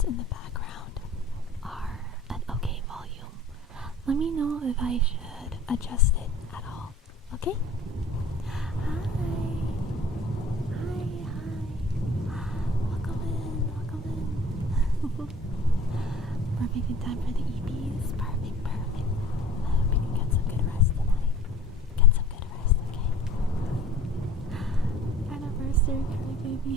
sounds in the background are an okay volume. Let me know if I should adjust it at all. Okay? Hi. Welcome in. We're making time for the EPs. Perfect. I hope you can get some good rest tonight. Get some good rest, okay? Anniversary crybaby.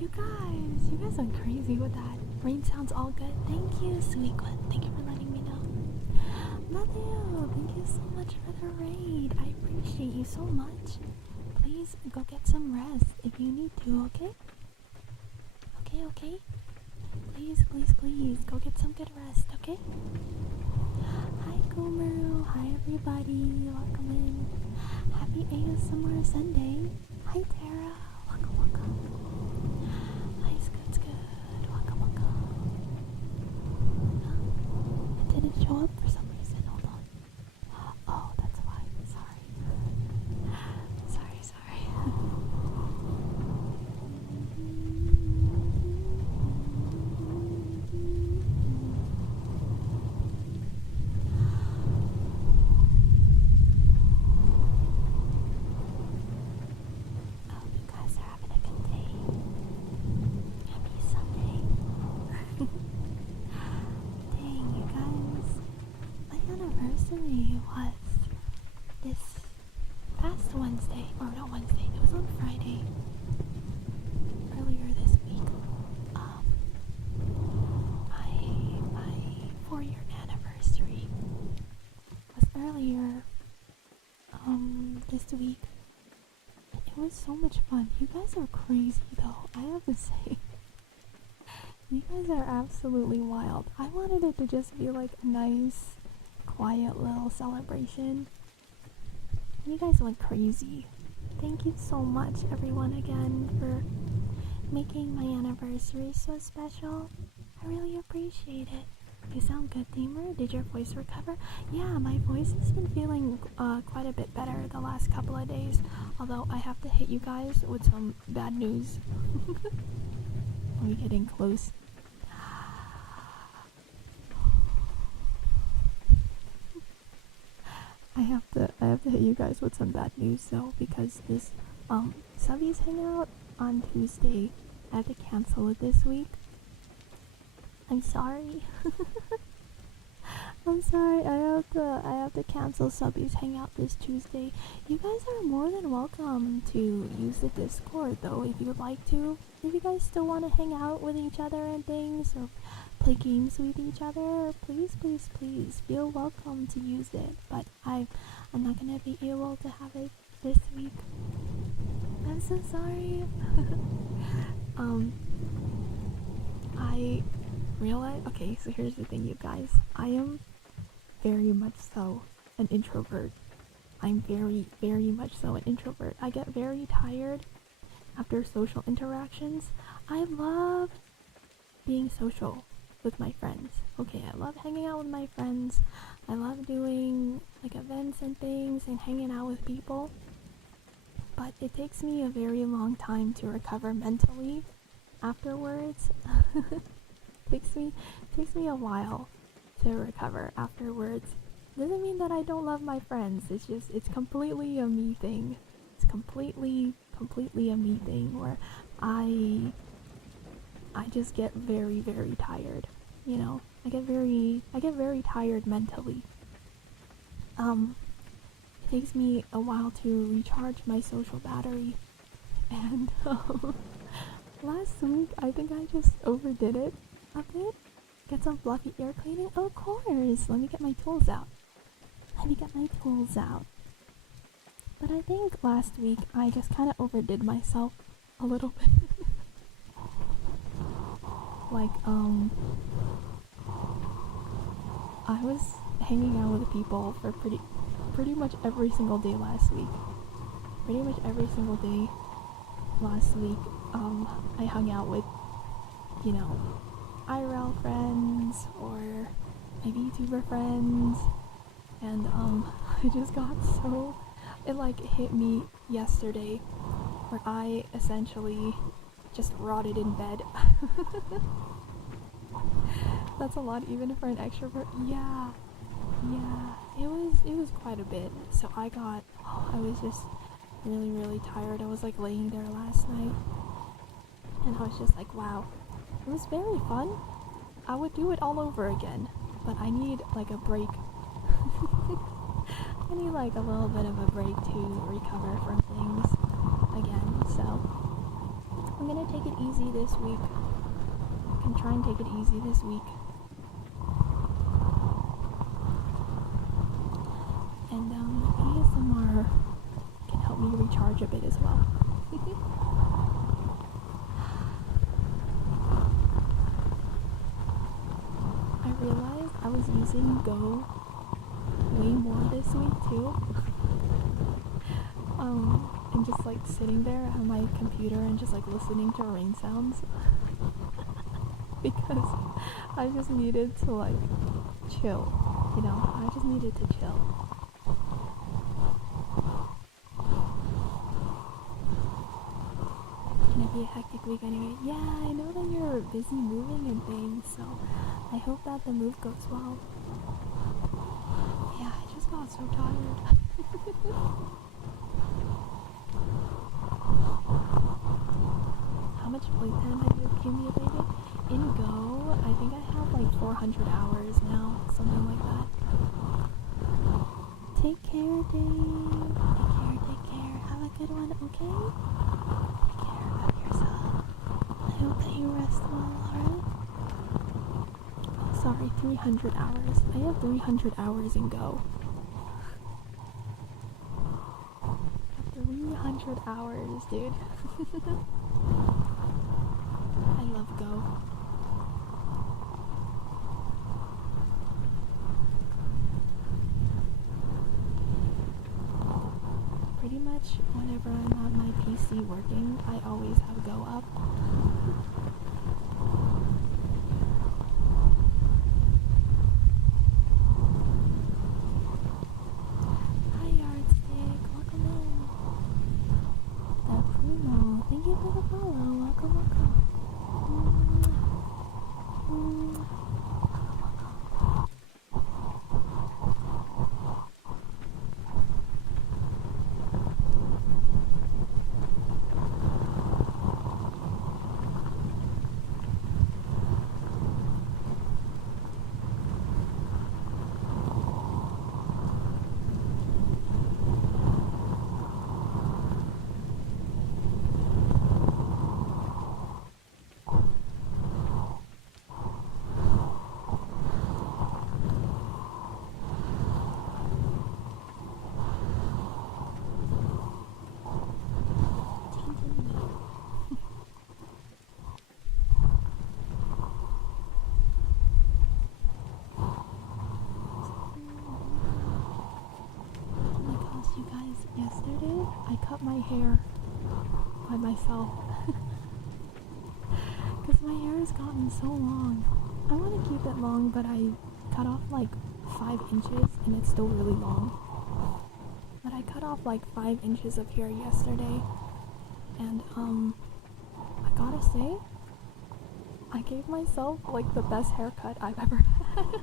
You guys are crazy with that. Rain sounds all good. Thank you, sweet one. Thank you for letting me know. Matthew, thank you so much for the raid. I appreciate you so much. Please go get some rest if you need to, okay? Okay? Please, go get some good rest, okay? Hi, Gomuru. Hi, everybody. Welcome in. Happy ASMR Sunday. Hi, Tara. Welcome. Hi, Scoot. Welcome. It didn't show up for some reason. Hold on. Oh, that's why. Sorry. I hope you guys are having a good day. Happy Sunday. Dang, you guys. My anniversary was this past Wednesday. Or not Wednesday. It was on Friday. Earlier this week. My 4-year anniversary was earlier this week. It was so much fun. You guys are crazy though, I have to say. You guys are absolutely wild. I wanted it to just be like a nice, quiet little celebration. You guys went crazy. Thank you so much, everyone, again, for making my anniversary so special. I really appreciate it. You sound good, Dima. Did your voice recover? Yeah, my voice has been feeling quite a bit better the last couple of days. Although I have to hit you guys with some bad news. Are we getting close? I have to hit you guys with some bad news though, because this subbies hangout on Tuesday, I have to cancel it this week. I'm sorry. I have to cancel subbies hangout this Tuesday. You guys are more than welcome to use the Discord though if you would like to. If you guys still want to hang out with each other and things, or play games with each other, please feel welcome to use it. But I'm not gonna be able to have it this week. I'm so sorry. I realize, okay, so here's the thing, you guys. I am very much so an introvert. I'm very much so an introvert. I get very tired after social interactions. I love being social with my friends. Okay, I love hanging out with my friends. I love doing like events and things and hanging out with people. But it takes me a very long time to recover mentally afterwards. takes me a while to recover afterwards. Doesn't mean that I don't love my friends. It's completely a me thing. It's completely a me thing where I just get very tired. You know, I get very tired mentally. It takes me a while to recharge my social battery, and last week I think I just overdid it a bit. Get some fluffy ear cleaning? Of course! Let me get my tools out. But I think last week I just kind of overdid myself a little bit. Like, I was hanging out with people for pretty much every single day last week. I hung out with, you know, IRL friends or my VTuber friends, and I just got so, it like hit me yesterday where I essentially just rotted in bed. That's a lot even for an extrovert. Yeah, it was quite a bit. So I was just really tired. I was like laying there last night, and I was just like, wow, it was very fun. I would do it all over again, but I need like a break. I need like a little bit of a break to recover from things again. So I'm gonna take it easy this week. I can try and take it easy this week. And ASMR can help me recharge a bit as well. I realized I was using Go way more this week too. And just like sitting there on my computer and just like listening to rain sounds. Because I just needed to like chill, you know, I just needed to chill. Gonna be a hectic week anyway. Yeah, I know that you're busy moving and things, so I hope that the move goes well. Yeah, I just got so tired. How much playtime have you accumulated? In Go, I think I have like 400 hours now, something like that. Take care, Dave. Take care. Have a good one, okay? Take care of yourself. I hope that you rest well, alright? Oh, sorry, 300 hours. I have 300 hours in Go. 300 hours, dude. I love Go. Pretty much whenever I'm on my PC working, I always have Go up. Hi Yardstick, welcome in. The Primo, thank you for the follow, welcome. You guys, yesterday I cut my hair by myself because my hair has gotten so long. I want to keep it long, but I cut off like 5 inches and it's still really long. But I cut off like 5 inches of hair yesterday, and I gotta say, I gave myself like the best haircut I've ever had.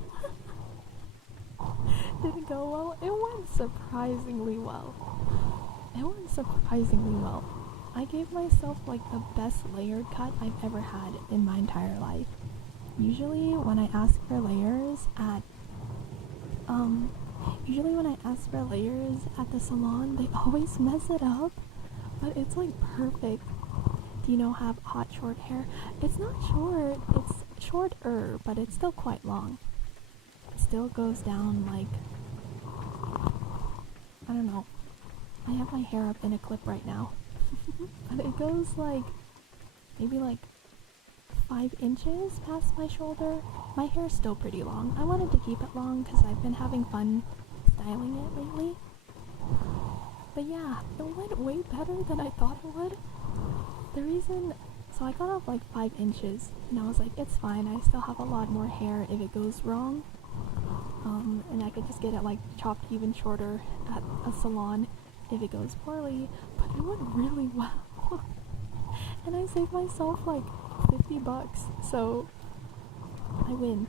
Did it go well? It went surprisingly well. I gave myself like the best layered cut I've ever had in my entire life. Usually when I ask for layers at the salon, they always mess it up, but it's like perfect. Do you know have hot short hair? It's not short, it's shorter, but it's still quite long. It still goes down like, I don't know. I have my hair up in a clip right now. But it goes like, maybe like 5 inches past my shoulder. My hair's still pretty long. I wanted to keep it long because I've been having fun styling it lately. But yeah, it went way better than I thought it would. So I got off like 5 inches, and I was like, it's fine, I still have a lot more hair if it goes wrong. And I could just get it like chopped even shorter at a salon if it goes poorly, but it went really well. And I saved myself like $50, so I win.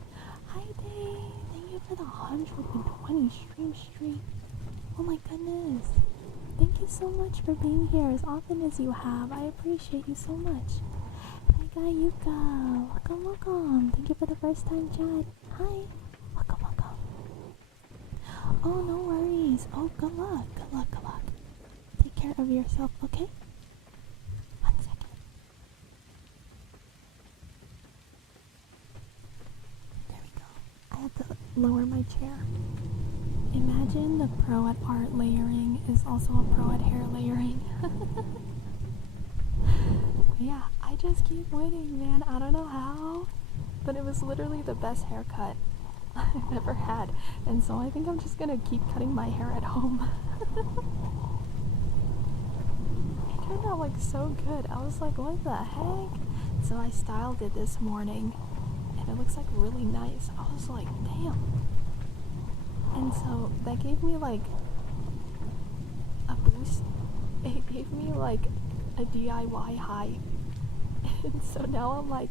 Hi Day, thank you for the 120 stream streak. Oh my goodness. Thank you so much for being here as often as you have. I appreciate you so much. Hi guy Yuka. Welcome, welcome. Thank you for the first time chat. Hi. Welcome, welcome. Oh, no worries. Oh, good luck. Good luck, good luck. Take care of yourself, okay? 1 second. There we go. I had to lower my chair. Imagine the pro at art layering is also a pro at hair layering. Yeah, I just keep winning, man. I don't know how, but it was literally the best haircut I've ever had. And so I think I'm just gonna keep cutting my hair at home. It turned out like so good. I was like, what the heck? So I styled it this morning and it looks like really nice. I was like, damn. And so that gave me like a boost. It gave me like a DIY high. And so now I'm like,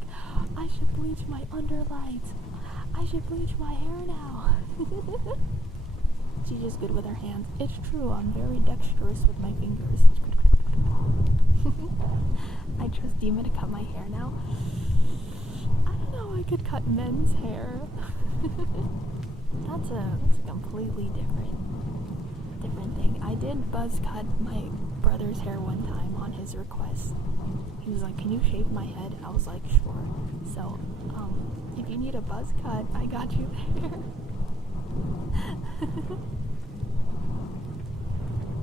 I should bleach my underlights. I should bleach my hair now. She's just good with her hands. It's true, I'm very dexterous with my fingers. I trust Dima to cut my hair now. I don't know, I could cut men's hair. That's a completely different thing. I did buzz cut my brother's hair one time on his request. He was like, can you shave my head? I was like, sure. So, if you need a buzz cut, I got you there.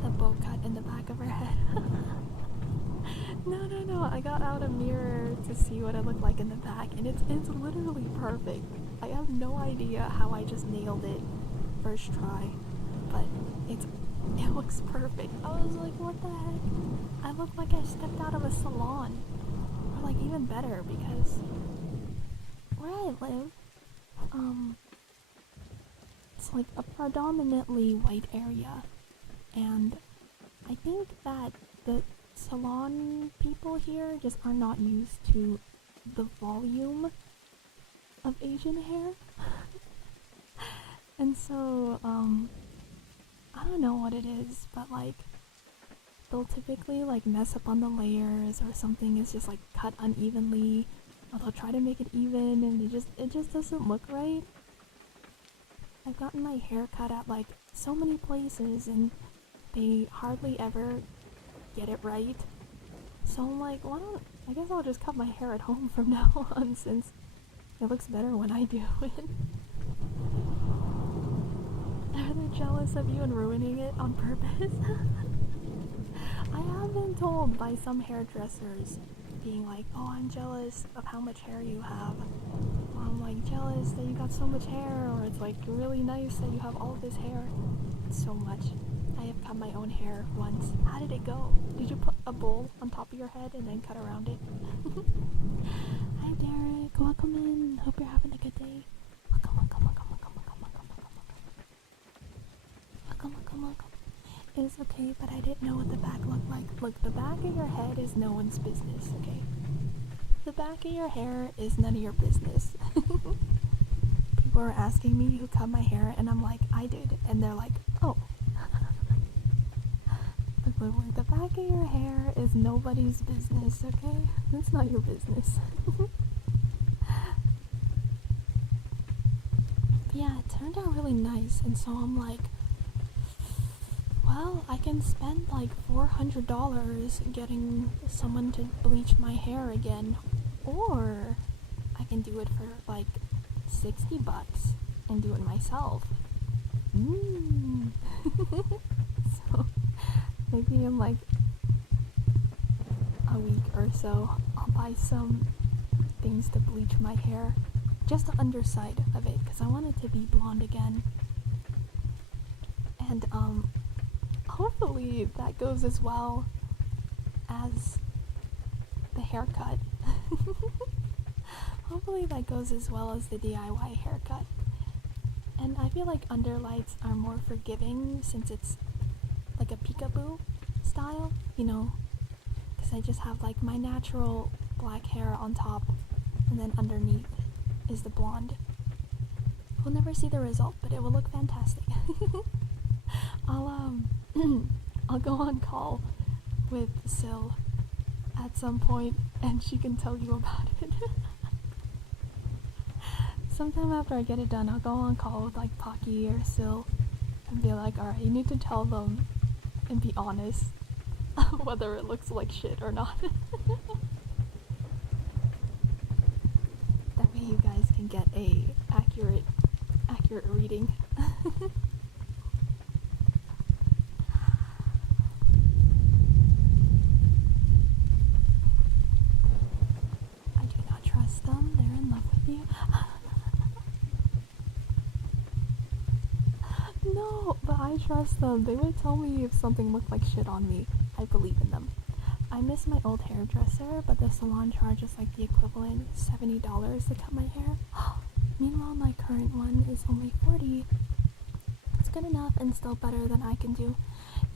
The bow cut in the back of her head. No, I got out a mirror to see what it looked like in the back, and it's literally perfect. I have no idea how I just nailed it first try, but it looks perfect. I was like, what the heck? I look like I stepped out of a salon. Or like even better, because where I live, it's like a predominantly white area, and I think that the salon people here just are not used to the volume of Asian hair. And so, I don't know what it is, but like, they'll typically like mess up on the layers, or something is just like cut unevenly, or they'll try to make it even and it just doesn't look right. I've gotten my hair cut at like so many places and they hardly ever get it right. So I'm like, I guess I'll just cut my hair at home from now on, since it looks better when I do it. Are they jealous of you and ruining it on purpose? I have been told by some hairdressers being like, oh, I'm jealous of how much hair you have. Or I'm like jealous that you got so much hair, or it's like really nice that you have all of this hair. It's so much. I have cut my own hair once. How did it go? Did you put a bowl on top of your head and then cut around it? Hi Derek, welcome in. Hope you're having a good day. Welcome. It's okay, but I didn't know what the back looked like. Look, the back of your head is no one's business, okay? The back of your hair is none of your business. People are asking me who cut my hair, and I'm like, I did. And they're like, oh. Look, the back of your hair is nobody's business, okay? It's not your business. But yeah, it turned out really nice, and so I'm like, well, I can spend like $400 getting someone to bleach my hair again, or I can do it for like $60 and do it myself. So maybe in like a week or so, I'll buy some things to bleach my hair, just the underside of it, because I want it to be blonde again. And hopefully that goes as well as the haircut. Hopefully that goes as well as the DIY haircut. And I feel like underlights are more forgiving since it's like a peekaboo style, you know, because I just have like my natural black hair on top, and then underneath is the blonde. We'll never see the result, but it will look fantastic. I'll I'll go on call with Sil at some point, and she can tell you about it. Sometime after I get it done, I'll go on call with like Pocky or Sil and be like, alright, you need to tell them and be honest whether it looks like shit or not. That way you guys can get a accurate reading. I do not trust them. They're in love with you. No, but I trust them. They would tell me if something looked like shit on me. I believe in them. I miss my old hairdresser, but the salon charges like the equivalent $70 to cut my hair. Meanwhile, my current one is only $40. It's good enough and still better than I can do.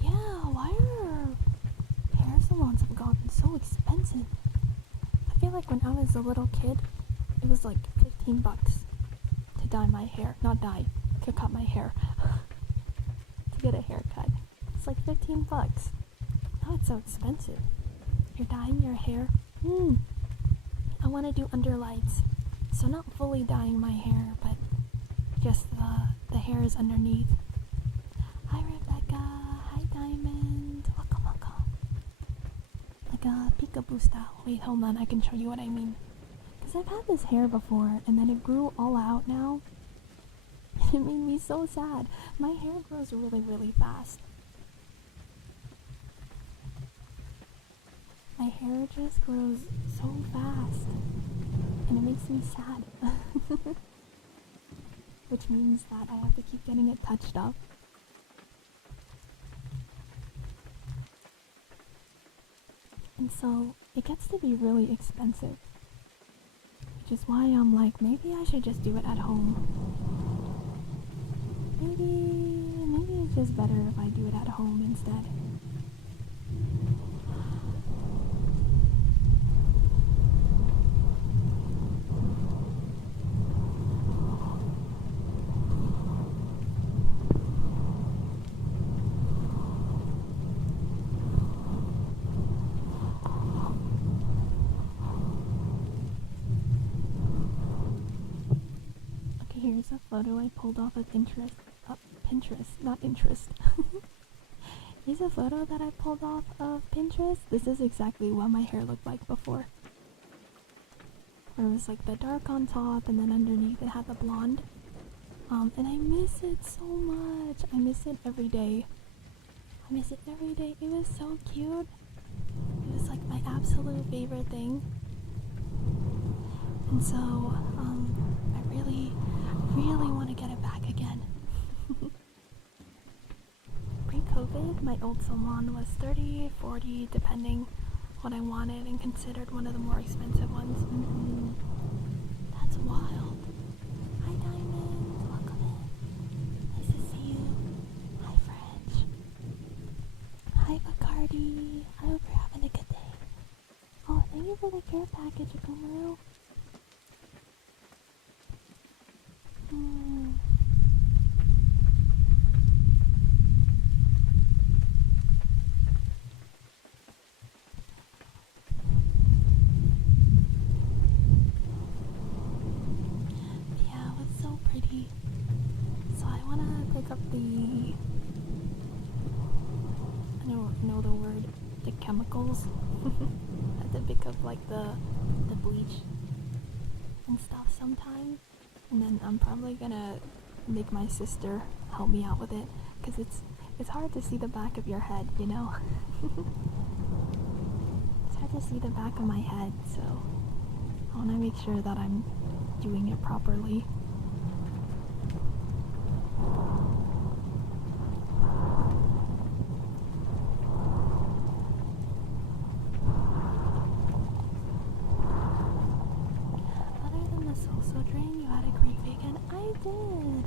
Yeah, why are hair salons have gotten so expensive? I feel like when I was a little kid, it was like $15 to dye my hair. Not dye, to cut my hair. To get a haircut. It's like $15. Now it's so expensive. You're dyeing your hair? I want to do underlights. So not fully dyeing my hair, but just the hairs underneath. Hi Rebecca, hi Diamond, welcome. Like a peekaboo style. Wait, hold on, I can show you what I mean. Because I've had this hair before, and then it grew all out now. It made me so sad. My hair grows really, really fast. My hair just grows so fast. And it makes me sad. Which means that I have to keep getting it touched up. And so it gets to be really expensive. Which is why I'm like, maybe I should just do it at home. Maybe it's just better if I do it at home instead. Here's a photo I pulled off of Pinterest, not interest. Here's a photo that I pulled off of Pinterest. This is exactly what my hair looked like before. Where it was like the dark on top, and then underneath it had the blonde. And I miss it so much. I miss it every day. It was so cute. It was like my absolute favorite thing. And so, I really want to get it back again. Pre-COVID, my old salon was $30, $40, depending what I wanted, and considered one of the more expensive ones. That's wild. Hi Diamond, welcome in. Nice to see you. Hi French. Hi Bacardi. I hope you're having a good day. Oh, thank you for the care package, Akumaru. Yeah, it was so pretty. So I want to pick up I don't know the word, the chemicals. I have to pick up like the bleach and stuff sometime. And then I'm probably gonna make my sister help me out with it, because it's hard to see the back of your head, you know? It's hard to see the back of my head, so I want to make sure that I'm doing it properly.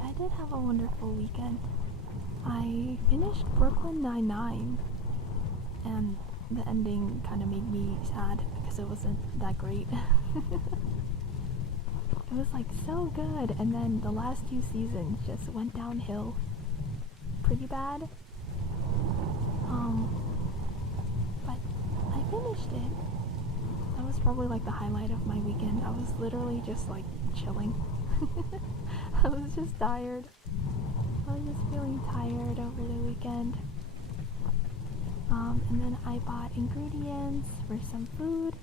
I did have a wonderful weekend. I finished Brooklyn Nine-Nine, and the ending kind of made me sad because it wasn't that great. It was like so good, and then the last 2 seasons just went downhill pretty bad. But I finished it. That was probably like the highlight of my weekend. I was literally just like chilling. I was just tired. I was just feeling tired over the weekend. And then I bought ingredients for some food.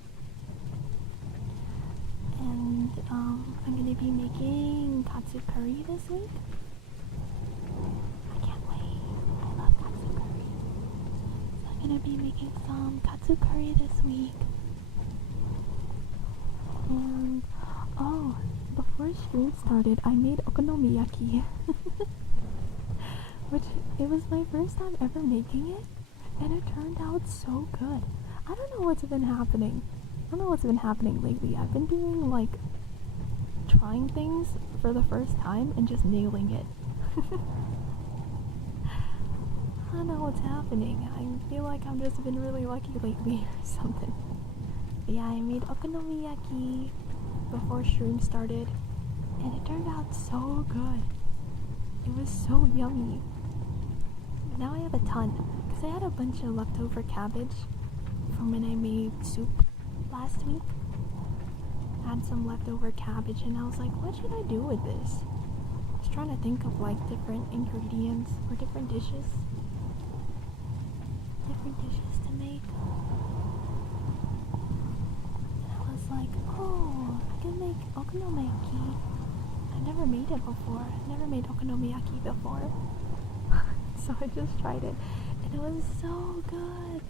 And I'm gonna be making katsu curry this week. I can't wait. I love katsu curry. So I'm gonna be making some katsu curry this week. And oh, before stream started, I made okonomiyaki. Which, it was my first time ever making it, and it turned out so good. I don't know what's been happening. I don't know what's been happening lately. I've been doing, like, trying things for the first time and just nailing it. I don't know what's happening. I feel like I've just been really lucky lately or something. But yeah, I made okonomiyaki before stream started, and it turned out so good. It was so yummy. Now I have a ton, because I had a bunch of leftover cabbage from when I made soup last week. I had some leftover cabbage and I was like, what should I do with this? I was trying to think of like different ingredients for different dishes. To make. And I was like, oh, I can make okonomiyaki. I never made it before. I never made okonomiyaki before. So I just tried it, and it was so good.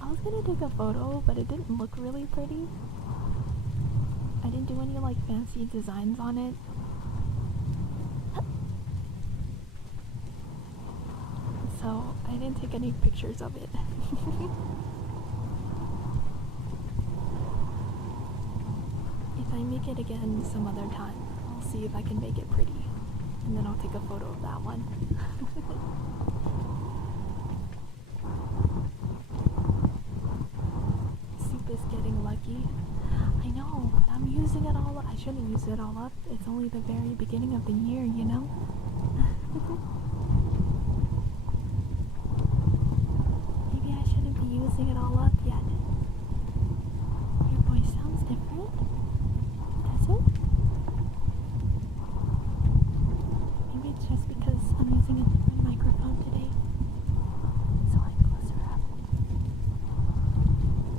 I was gonna take a photo, but it didn't look really pretty. I didn't do any like fancy designs on it. So I didn't take any pictures of it. If I make it again some other time, I'll see if I can make it pretty, and then I'll take a photo of that one. Soup is getting lucky. I know, but I'm using it all up. I shouldn't use it all up. It's only the very beginning of the year, you know? Maybe I shouldn't be using it all up yet. Your voice sounds different. Does it? Maybe it's just because I'm using a different microphone today. So I'm closer up.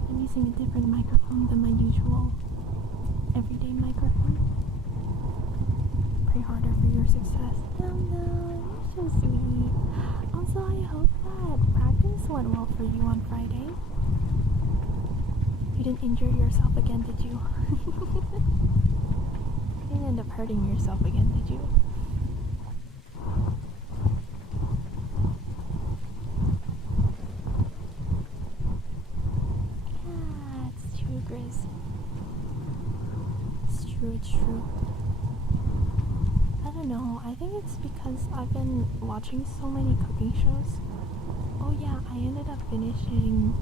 I'm using a different microphone than my usual everyday microphone. Pray harder for your success. No, you're so sweet. Also, I hope that practice went well for you on Friday. You didn't injure yourself again, did you? You didn't end up hurting yourself again, did you? Yeah, it's true, Grizz. It's true. I don't know, I think it's because I've been watching so many cooking shows. Oh yeah, I ended up finishing...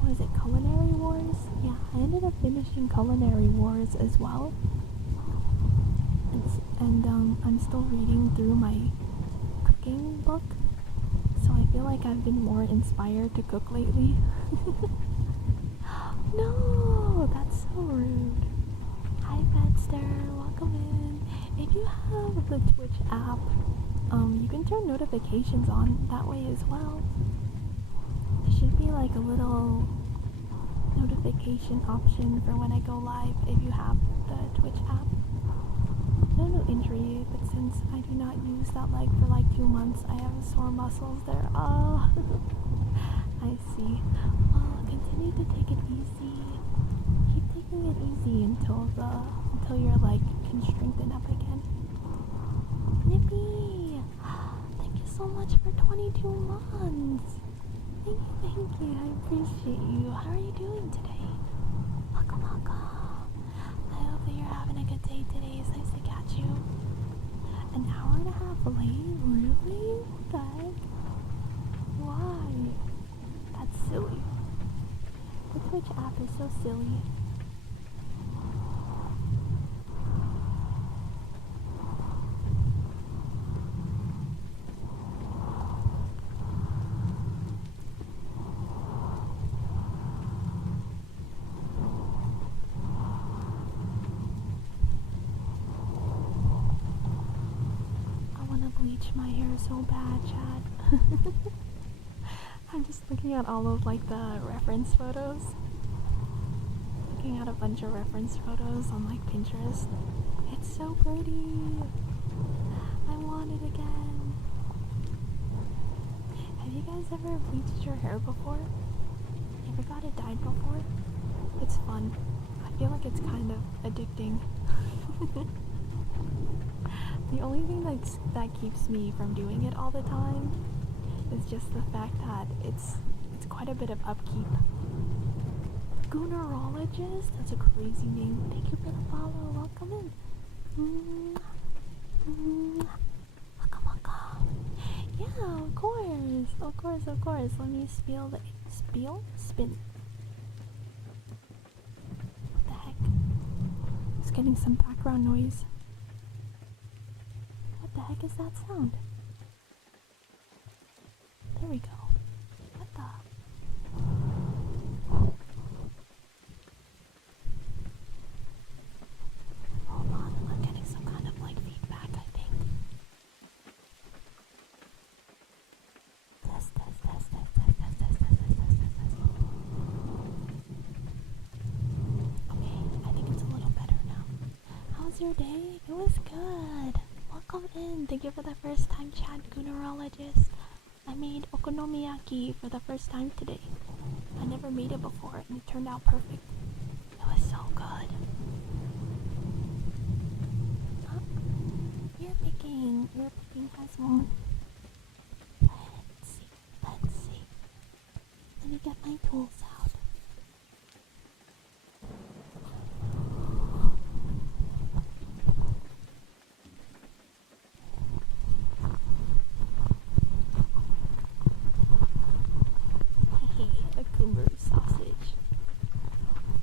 What is it, Culinary Wars? Yeah, I ended up finishing Culinary Wars as well. And I'm still reading through my cooking book. So I feel like I've been more inspired to cook lately. No, that's so rude. Hi Fedster, welcome in. If you have the Twitch app, you can turn notifications on that way as well. There should be like a little notification option for when I go live if you have the Twitch app. No injury, but since I do not use that leg for like 2 months, I have sore muscles there. Oh, I see. Well, continue to take it easy. Keep taking it easy until your leg can strengthen up again. Nippy! Thank you so much for 22 months! Thank you, I appreciate you. How are you doing today? Welcome. I hope that you're having a good day today. It's nice to catch you. An hour and a half late? Really? What the heck? Why? That's silly. Twitch app is so silly. I wanna bleach my hair so bad, Chad. I'm just looking at all of like the reference photos. Looking at a bunch of reference photos on like Pinterest. It's so pretty. I want it again. Have you guys ever bleached your hair before? Ever got it dyed before? It's fun. I feel like it's kind of addicting. The only thing that keeps me from doing it all the time is just the fact that it's quite a bit of upkeep. Goonerologist? That's a crazy name. Thank you for the follow. Welcome in. Welcome. Yeah, of course. Let me spin. What the heck? Just getting some background noise. What the heck is that sound? There we go. What the? Hold on, I'm getting some kind of like feedback, I think. Test. Okay, I think it's a little better now. How's your day? It was good. Welcome in. Thank you for the first time chat, Goonerologist. I made okonomiyaki for the first time today. I never made it before and it turned out perfect. It was so good. Oh, you're picking has one. Let's see. Let me get my tools out. Sausage.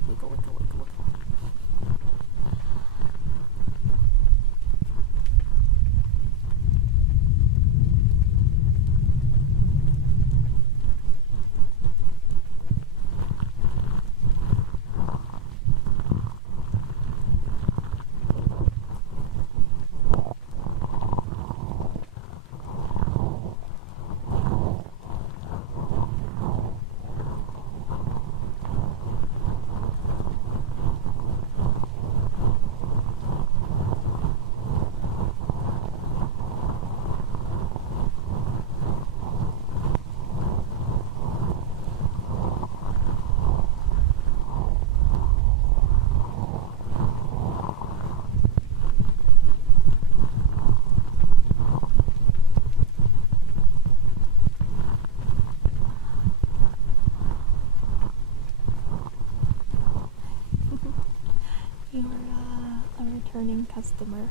Wiggle. You're a returning customer.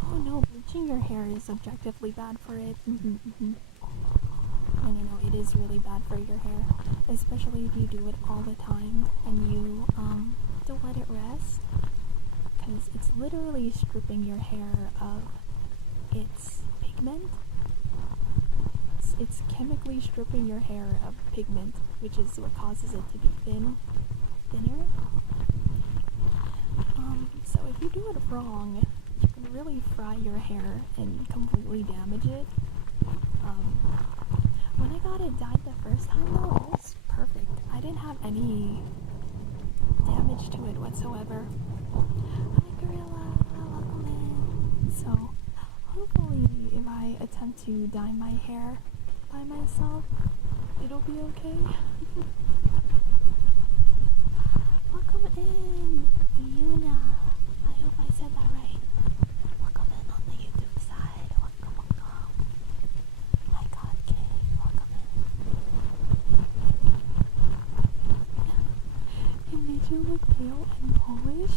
Oh no, bleaching your hair is objectively bad for it. And you know, it is really bad for your hair, especially if you do it all the time and you don't let it rest, because it's literally stripping your hair of its pigment. It's chemically stripping your hair of pigment, which is what causes it to be thinner. So if you do it wrong, you can really fry your hair and completely damage it. When I got it dyed the first time though, it was perfect. I didn't have any damage to it whatsoever. Hi Gorilla, welcome in. So hopefully if I attempt to dye my hair by myself, it'll be okay. Welcome in, Yuna. I hope I said that right. Welcome in on the YouTube side. Welcome. My God, Kay, welcome in. It made you look pale and Polish.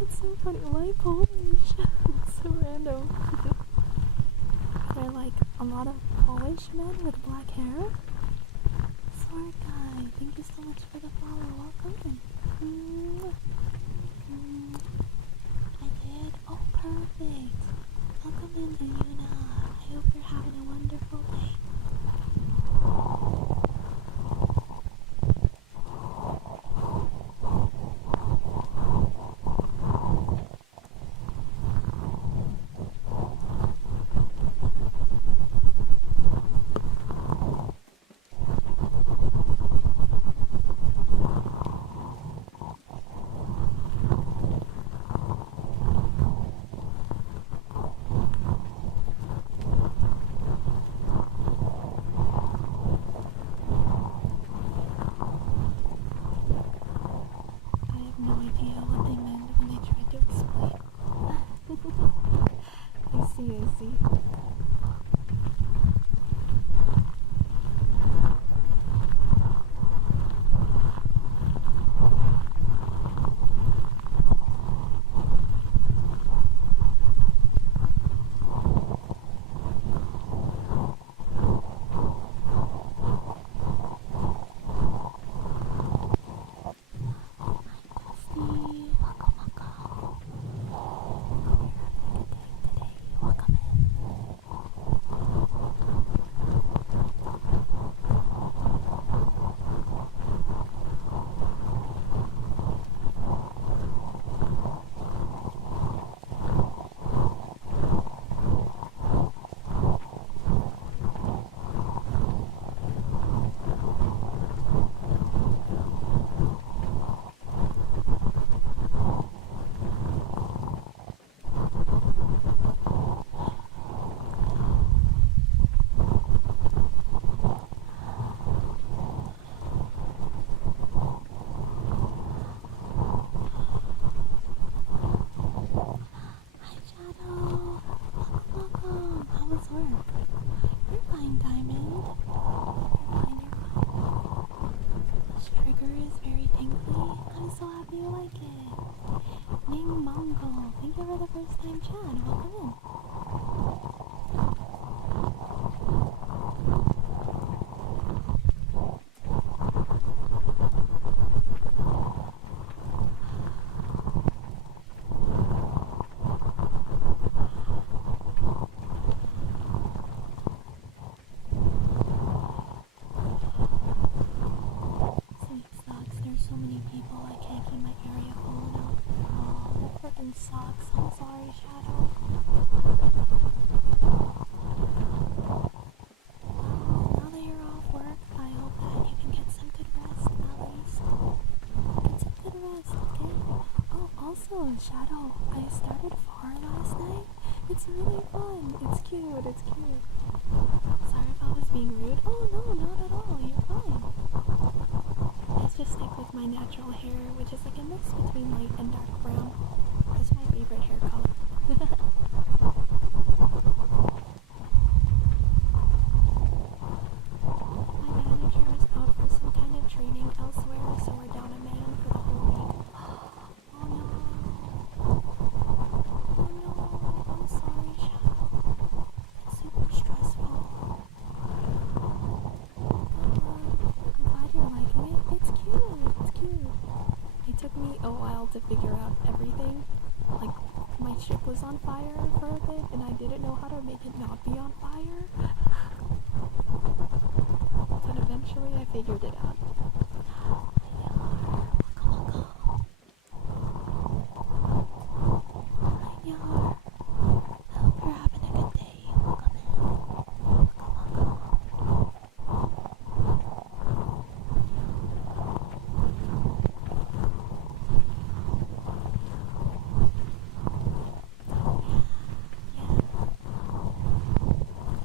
It's so funny. Why Polish? gosh, that's so random. They're like a lot of Polish men with black hair. Sword guy, thank you so much for the follow. Welcome in. I did. Oh, perfect. Welcome in, Yuna. I hope you're having a wonderful day. I see. First time Chad, welcome in. Sleep sucks, there's so many people, I can't keep my area full enough. Oh, that freaking sucks, I'm sorry, Shadow. Now that you're off work, I hope that you can get some good rest, at least. Get some good rest, okay? Oh, also, Shadow, I started FAR last night. It's really fun. It's cute, it's cute. Sorry if I was being rude. Oh, no, not at all. You're fine. Let's just stick with my natural hair, which is like a mix between light and dark brown. That's my favorite hair color. My manager is out for some kind of training elsewhere, so we're down a man for the whole week. Oh no. Oh no. I'm sorry, Shadow. It's super stressful. I'm glad you're liking it. It's cute. It's cute. It took me a while to figure out everything. Like, my ship was on fire for a bit, and I didn't know how to make it not be on fire. But eventually I figured it out. Hi, Yar. I hope you're having a good day. Welcome in. Welcome.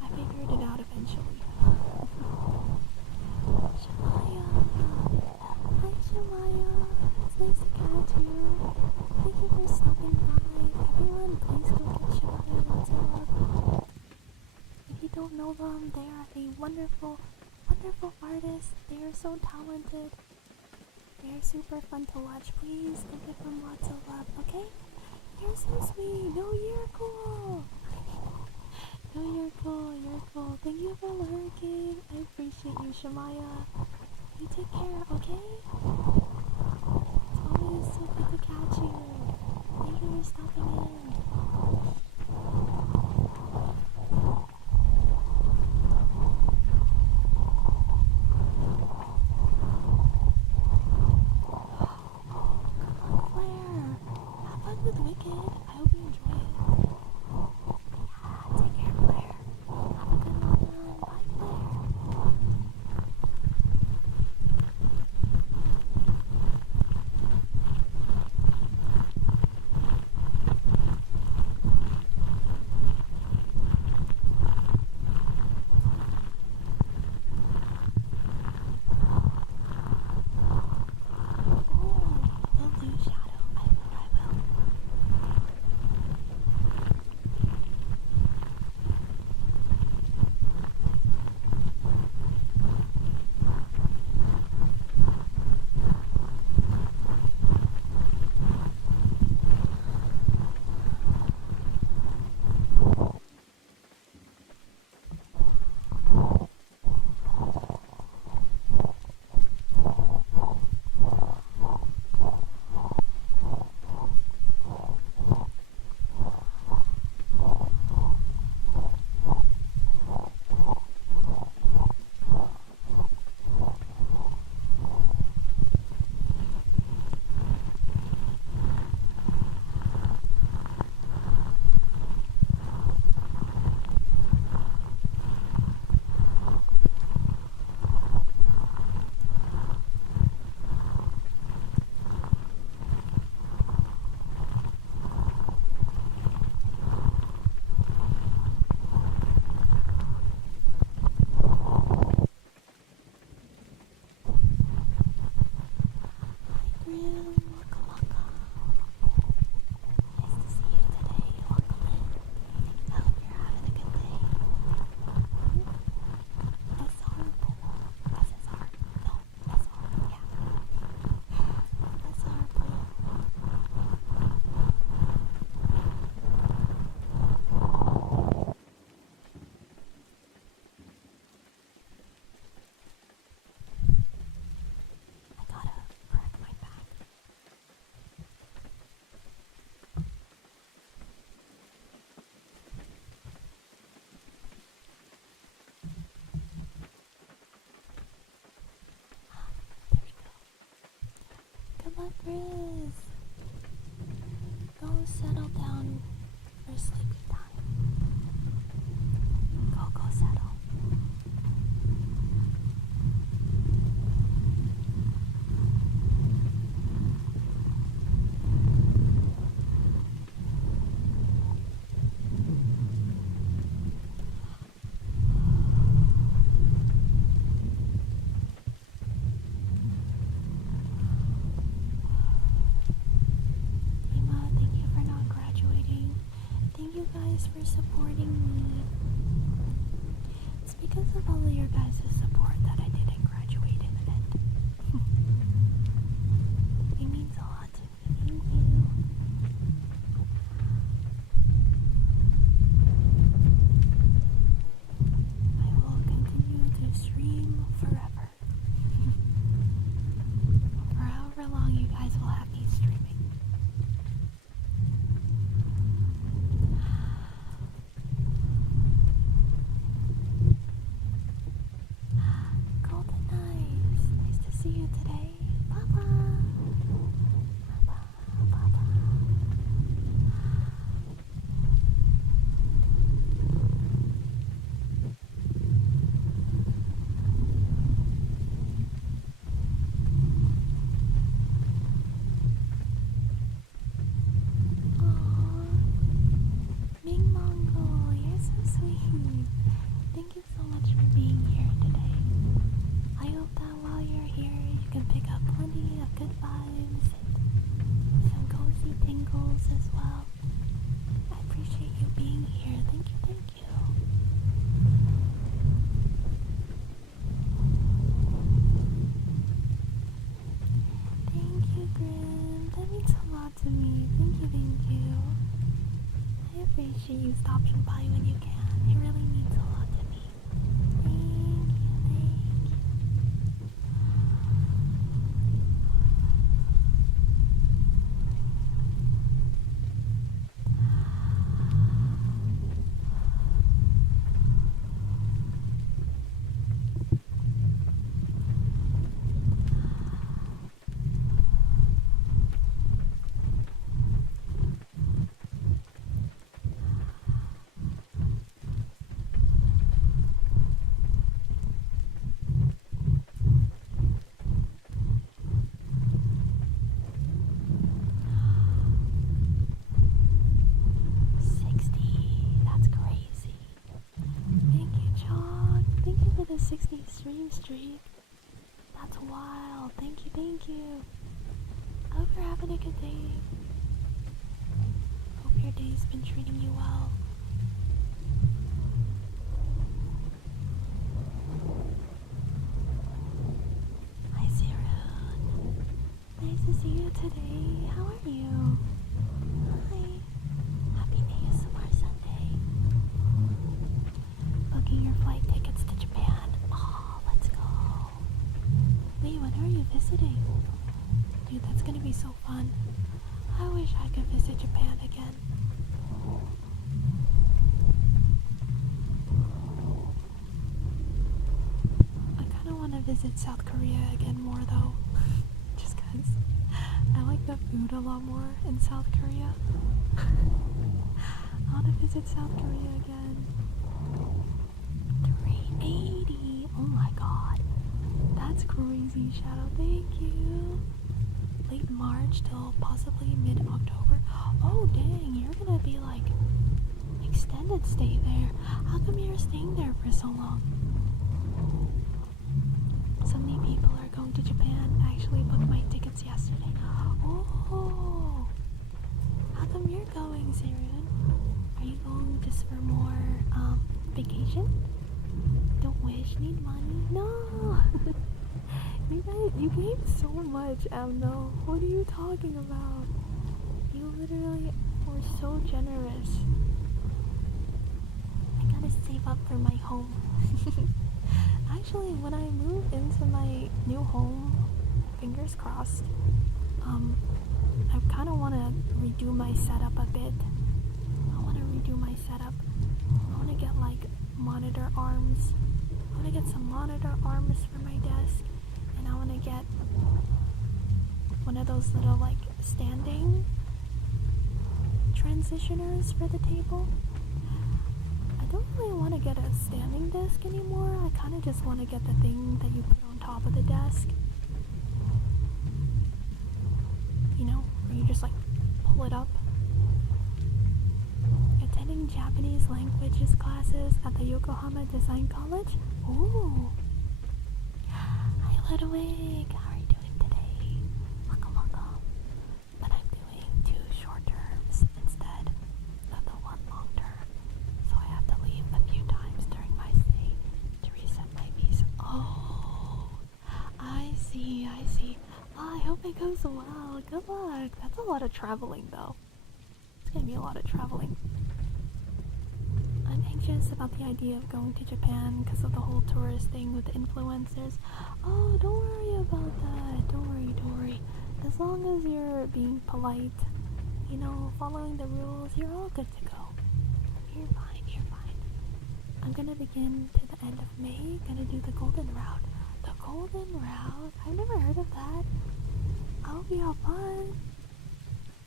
I figured it out eventually. Shemaya. Hi, Shemaya. It's nice to catch you. Thank you for stopping by. Everyone, please go get Shemaya lots of love. If you don't know them, they are a wonderful, wonderful artist. They are so talented. They are super fun to watch. Please go give them lots of love, okay? You're so sweet. No, you're cool. No, you're cool. You're cool. Thank you for lurking. I appreciate you, Shamaya. You take care, okay? It's always so good to catch you. Thank you for stopping in. Claire, have fun with Wicked. I hope you enjoy it. Yeah, take care, Claire. Have a good one. Bye, Claire. Oh, will do, Shadow. I will. Grim, waka waka. Nice to see you today. Welcome in. I hope you're having a good day. SR pool. SSR. No, SR. Yeah. SR pool. I gotta crack my back. There we go. Good luck, Riz. Go settle down for sleepy time. Go settle. Dima, thank you for not graduating. Thank you guys for supporting me. It's because of all of your guys' support that I didn't graduate in the end. It means a lot to me. Thank you. I will continue to stream forever. For however long you guys will have me streaming. Golden Eyes, nice to see you today. Papa. Papa. Aww. Ming Mongo, you're so sweet. Thank you so much for being here today. I hope that while you're here, you can pick up plenty of good vibes and some cozy tingles as well. I appreciate you being here. Thank you, thank you. Thank you, Grim. That means a lot to me. Thank you, thank you. appreciate you stopping by when you can. It really means a lot to me. Thank you. The 60 streak. That's wild. Thank you. I hope you're having a good day. Hope your day's been treating you well. Hi, Zirun. Nice to see you today. How are you? Hi. Happy ASMR Sunday. Booking your flight tickets to Japan. Wait, when are you visiting? Dude, that's gonna be so fun. I wish I could visit Japan again. I kinda wanna visit South Korea again more though. Just cause I like the food a lot more in South Korea. I wanna visit South Korea again. 380! Oh my god. That's crazy, Shadow. Thank you. Late March till possibly mid-October. Oh, dang. You're gonna be like extended stay there. How come you're staying there for so long? So many people are going to Japan. I actually booked my tickets yesterday. Oh. How come you're going, Zirun? Are you going just for more vacation? Don't wish, need money. No. You gave so much, no. What are you talking about? You literally were so generous. I gotta save up for my home. Actually, when I move into my new home, fingers crossed, I kinda wanna redo my setup a bit. I wanna redo my setup. I wanna get like monitor arms. I wanna get some monitor arms for my desk. And I want to get one of those little like standing transitioners for the table. I don't really want to get a standing desk anymore. I kind of just want to get the thing that you put on top of the desk. You know, where you just like pull it up. Attending Japanese languages classes at the Yokohama Design College. Ooh. Ludwig, how are you doing today? Welcome. But I'm doing 2 short terms instead of the 1 long term. So I have to leave a few times during my stay to reset my visa. Oh, I see. Oh, I hope it goes well. Good luck. That's a lot of traveling though. It's gonna be a lot of traveling. I'm anxious about the idea of going to Japan because of the whole tourist thing with the influencers. Oh, don't worry about that. Don't worry. As long as you're being polite, you know, following the rules, you're all good to go. You're fine. I'm gonna begin to the end of May, gonna do the golden route. The golden route? I've never heard of that. I'll be all fun.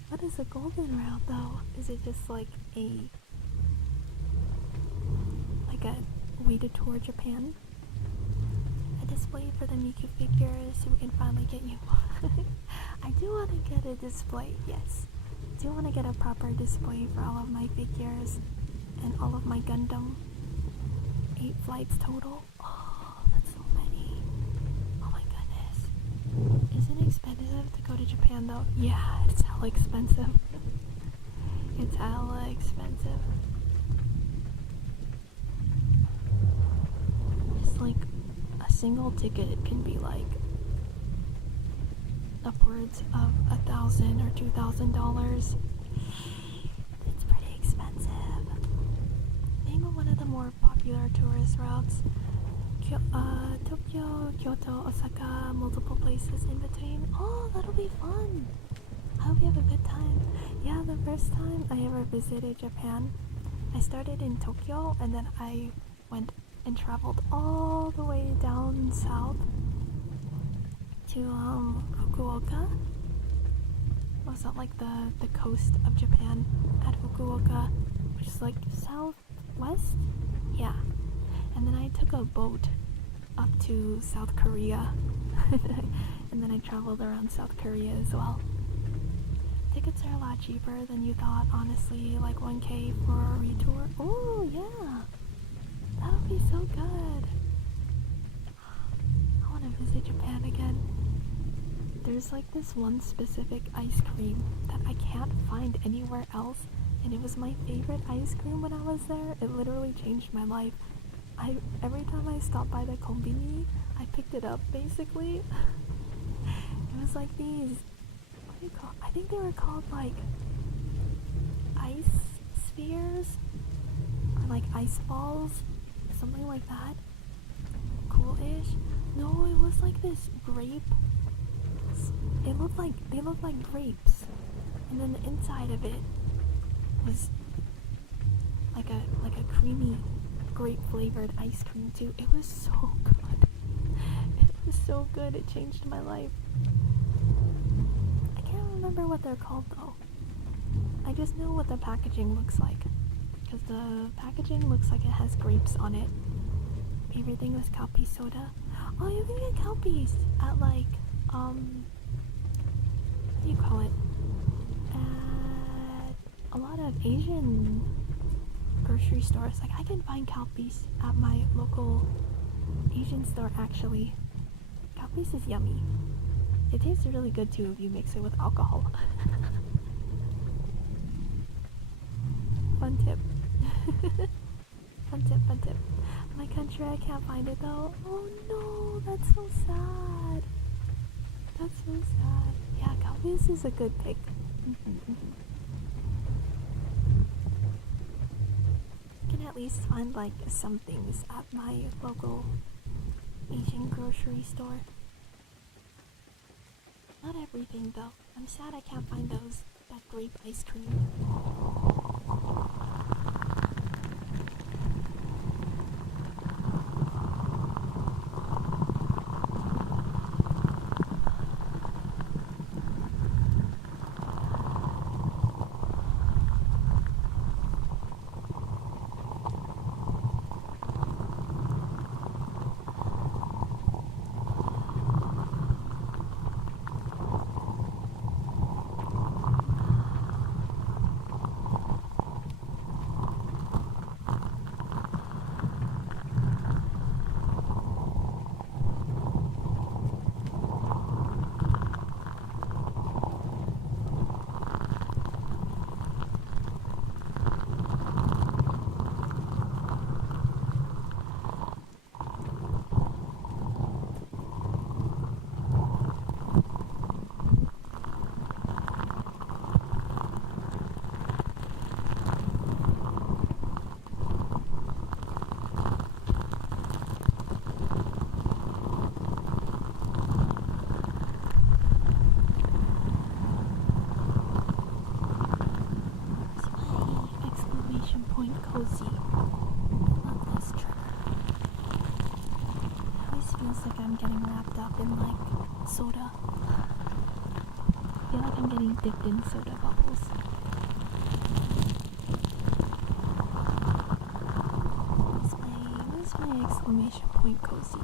What is a golden route though? Is it just like a way to tour Japan? A display for the Miku figures so we can finally get you one. I do want to get a display, yes. I do want to get a proper display for all of my figures and all of my Gundam. 8 flights total. Oh, that's so many. Oh my goodness. Is it expensive to go to Japan though? Yeah, it's hella expensive. It's hella expensive. Like a single ticket can be like upwards of $1,000 or $2,000. It's pretty expensive. of the more popular tourist routes. Tokyo, Kyoto, Osaka, multiple places in between. Oh, that'll be fun! I hope you have a good time. Yeah, the first time I ever visited Japan, I started in Tokyo and then I went and traveled all the way down south to Fukuoka. Was that like the coast of Japan at Fukuoka, which is like southwest? Yeah. And then I took a boat up to South Korea. And then I traveled around South Korea as well. Tickets are a lot cheaper than you thought, honestly, like 1K for a retour. Oh, yeah. That'll be so good. I want to visit Japan again. There's like this one specific ice cream that I can't find anywhere else, and it was my favorite ice cream when I was there. It literally changed my life. Every time I stopped by the konbini, I picked it up, basically. It was like these, what do you call, I think they were called like ice spheres, or like ice balls, something like that. Cool-ish. No, it was like this grape. They looked like grapes, and then the inside of it was like a creamy grape flavored ice cream too. It was so good. It was so good. It changed my life. I can't remember what they're called though. I just know what the packaging looks like, because the packaging looks like it has grapes on it. Favorite thing was Calpy soda. Oh, you can get Calpies at like what do you call it? At a lot of Asian grocery stores. Like I can find Calpies at my local Asian store actually. Calpies is yummy. It tastes really good too if you mix it with alcohol. Fun tip. Fun tip. My country, I can't find it though. Oh no, that's so sad. That's so sad. Yeah, Calpies is a good pick. At least find like some things at my local Asian grocery store. Not everything though. I'm sad I can't find that grape ice cream. Cozy. Love this trigger. It always feels like I'm getting wrapped up in like soda. I feel like I'm getting dipped in soda bubbles. Where's my exclamation point cozy?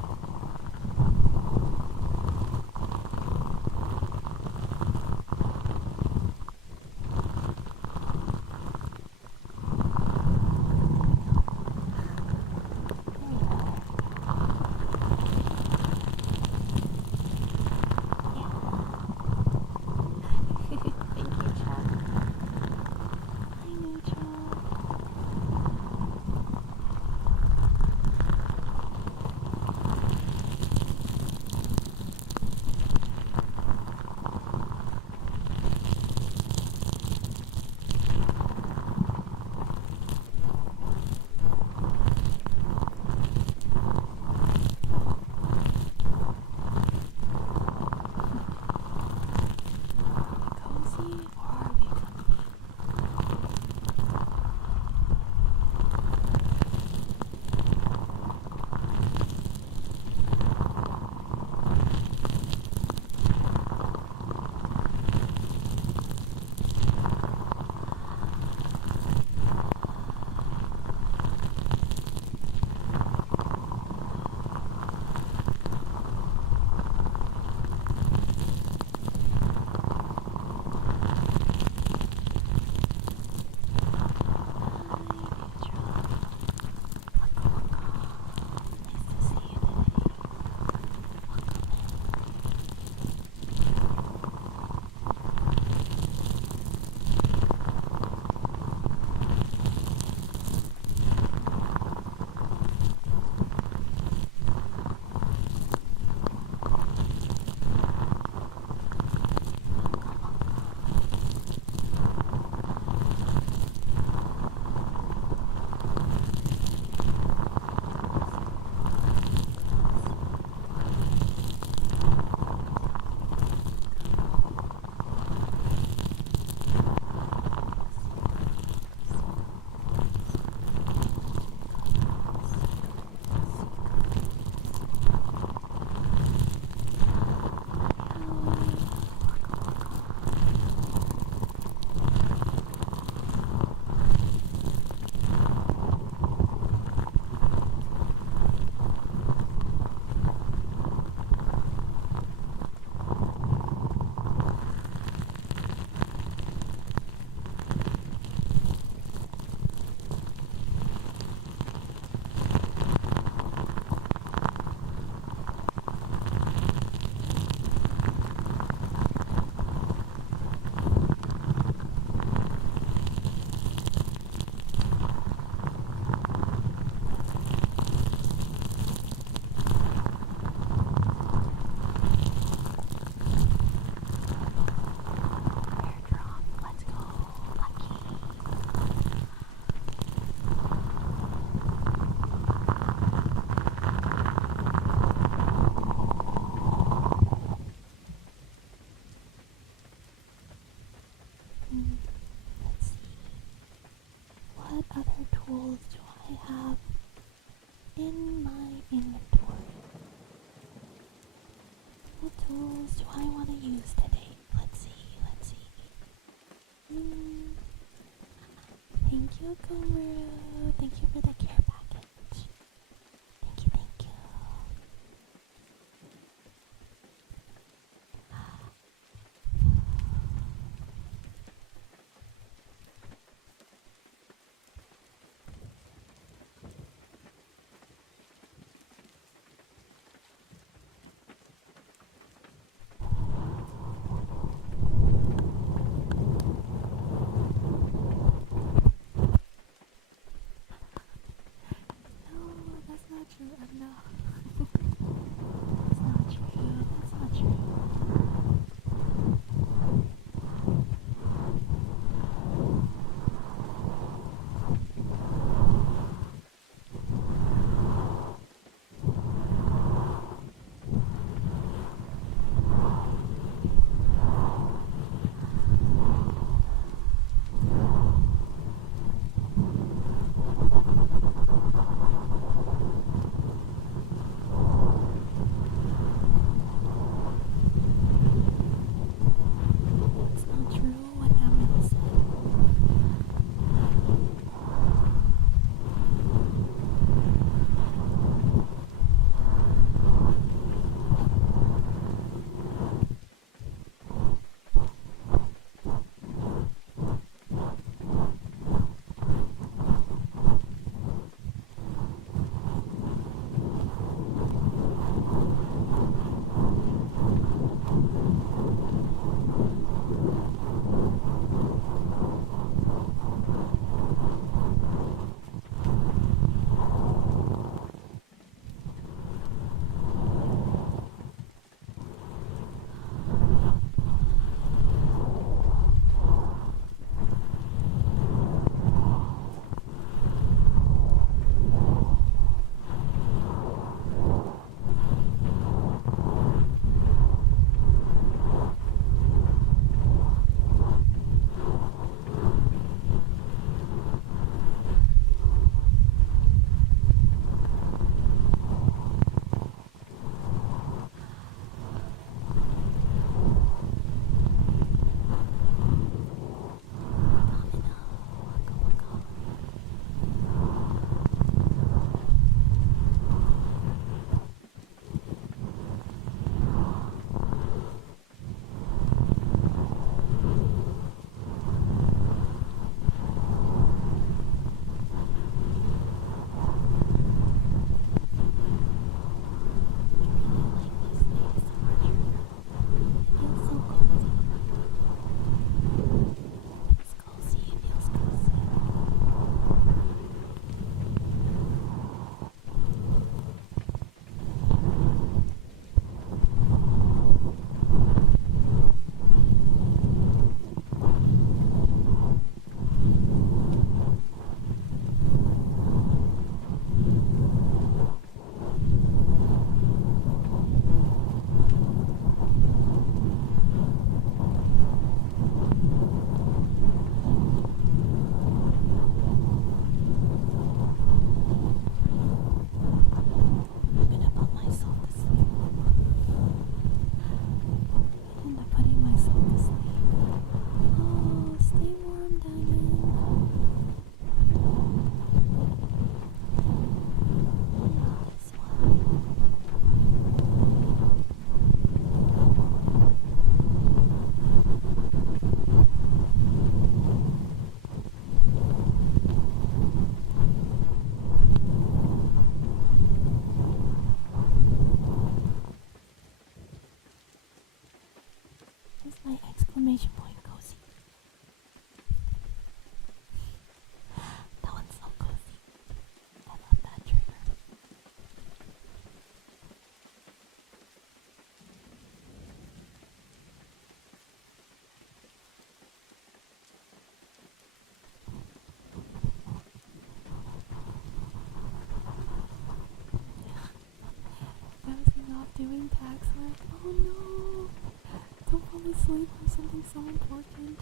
is my exclamation point cozy. That one's so cozy. I love that trigger. Dozing off doing tax work. Oh no! Don't fall asleep on something so important.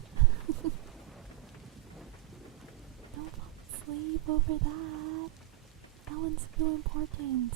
Don't fall asleep over that. That one's so important.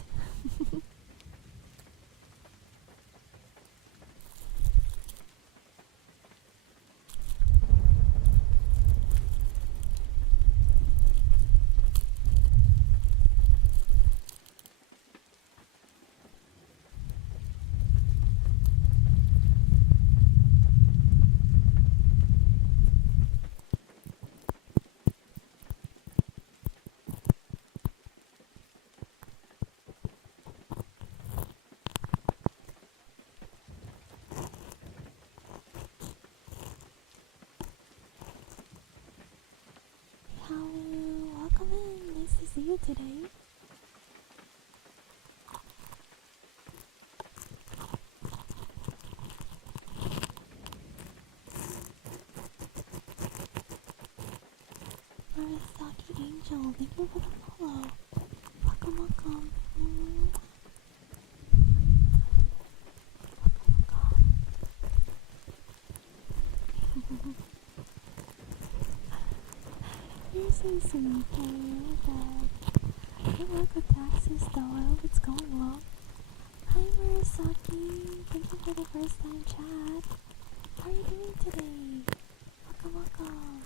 Welcome in. Nice to see you today. Murasaki Angel, thank you for the follow. Welcome, welcome. You're so sweet, good luck with taxes though, I hope it's going well. Hi Murasaki, thank you for the first time chat. How are you doing today? Welcome, welcome.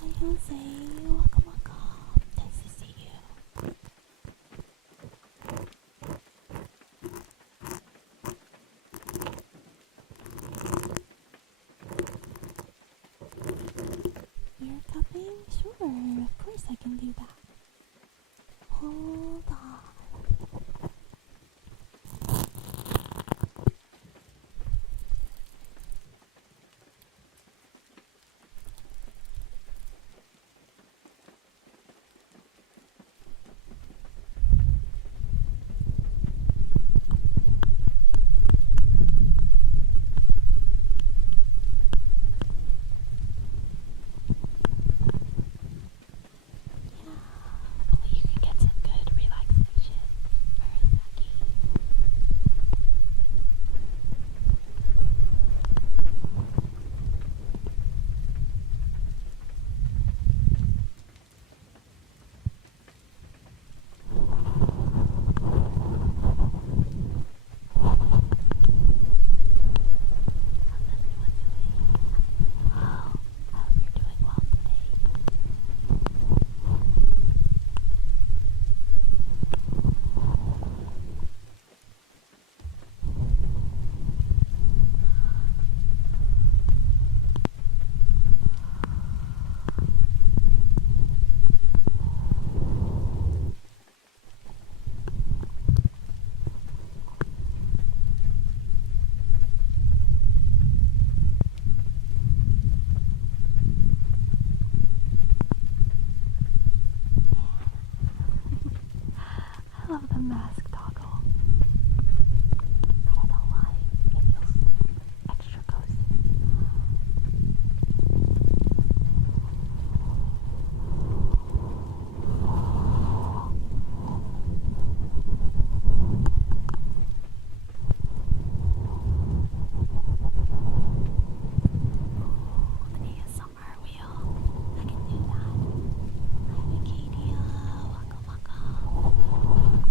Hi Jose, welcome, welcome. Nice to see you. Ear cupping? Sure, of course I can do that. Hold on. Hopefully you can get some good relaxation. Murasaki. How's everyone doing? Oh, I hope you're doing well today. I love the mask toggle. I don't know why. It feels extra cozy. Ooh, the ASMR wheel. I can do that. Hi, Acadia. Welcome, welcome.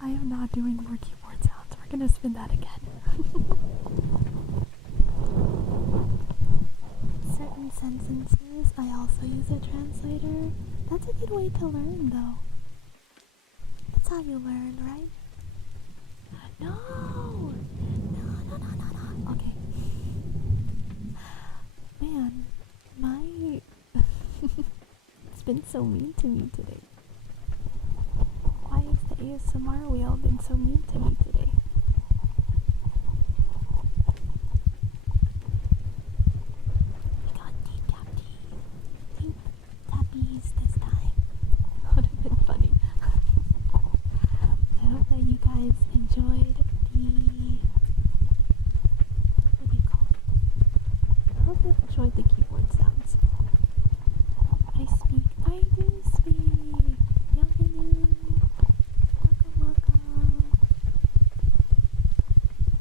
I am not doing more keyboard sounds. We're gonna spin that again. Certain sentences, I also use a translator. That's a good way to learn, though. That's how you learn, right? No! No. Okay. Man, my... It's been so mean to me today. Why has the ASMR wheel been so mean to me today? We got deep tappies this time. Would have been funny. I hope that you guys enjoyed what do you call it? I hope you enjoyed the keyboard sounds. I do speak. Bienvenue. Welcome.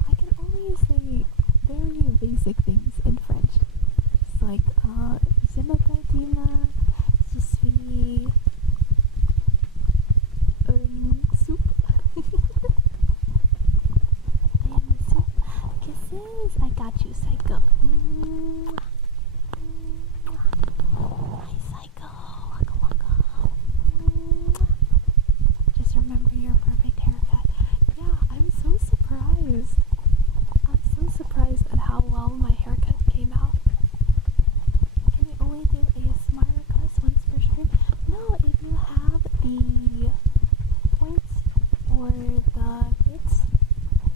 I can only say very basic things in French. It's like, je m'appelle Dima, je suis soup. I am a soup. Kisses. I got you, psycho. Hi, psycho. Waka. Just remember your perfect haircut. Yeah, I'm so surprised. I'm so surprised at how well my haircut came out. Can you only do ASMR requests once per stream? No, if you have the points or the bits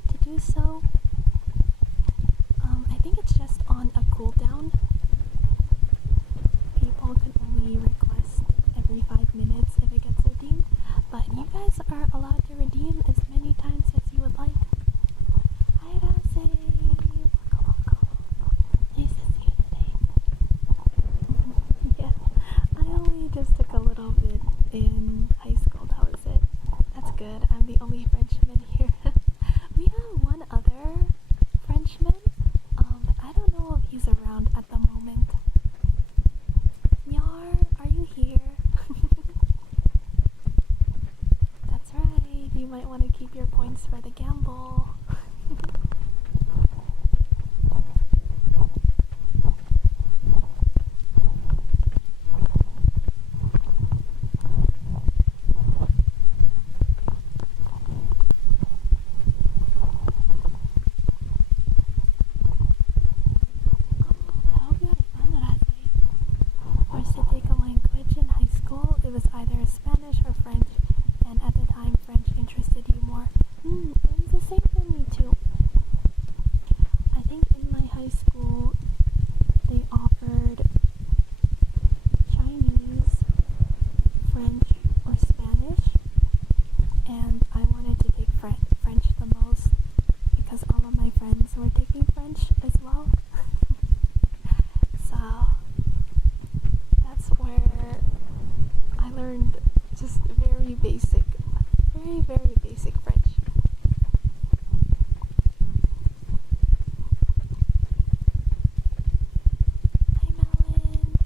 to do so, I think it's just on a cooldown. People can only request every 5 minutes if it gets redeemed, but you guys are allowed to redeem as many times as you would like. Hi, Rase. Welcome. Nice to see you today. Yeah, I only just took a little bit in high school, that was it. That's good, I'm the only Frenchman here. We have one other Frenchman, but I don't know if he's around at the moment. Yar, are you here? That's right, you might want to keep your points for the gamble. I hope you had fun, Razi. Forced to take a language in high school, it was either Spanish or French, and at the time French interested you more. It was the same for me too. I think in my high school they offered Chinese, French, or Spanish, and I wanted to take French the most because all of my friends were taking French as well. So that's where I learned just very basic French. Hi, Melon.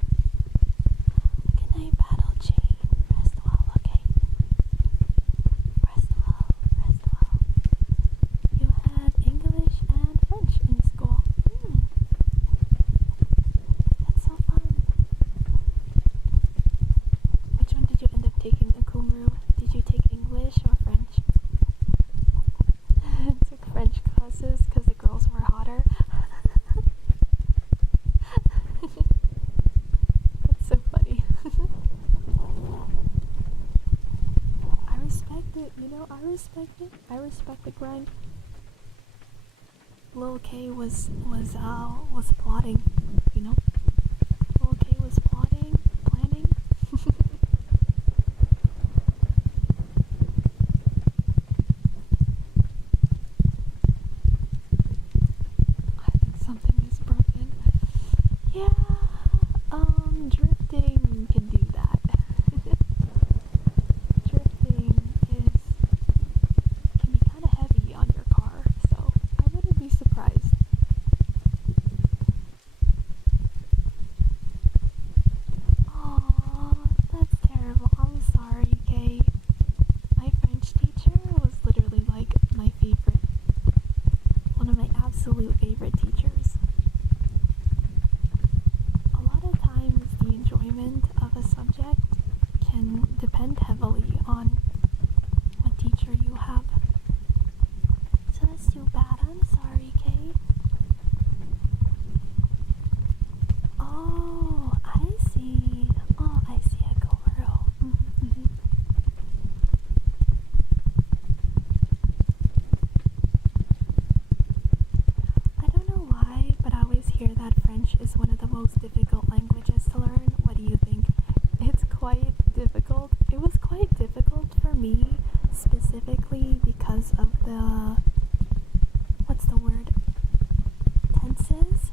Good night, Battle Chain. Rest well, okay? Rest well. You had English and French in school. That's so fun. Which one did you end up taking, Akumru? Did you take English or French? Took French classes because the girls were hotter. That's so funny. I respect it, I respect the grind. Lil K was plotting, Lil K was planning. I think something is broken. Yeah, drifting can do that. Drifting can be kind of heavy on your car, so I wouldn't be surprised. absolute favorite teachers. A lot of times the enjoyment of a subject can depend heavily on what teacher you have. So that's too bad. I'm sorry, Kate. Oh, I see. Oh, I see a girl. I don't know why, but I always hear that French is one of the most difficult languages to learn. What do you think? It's quite difficult. It was quite difficult for me, specifically because of the, what's the word? Tenses?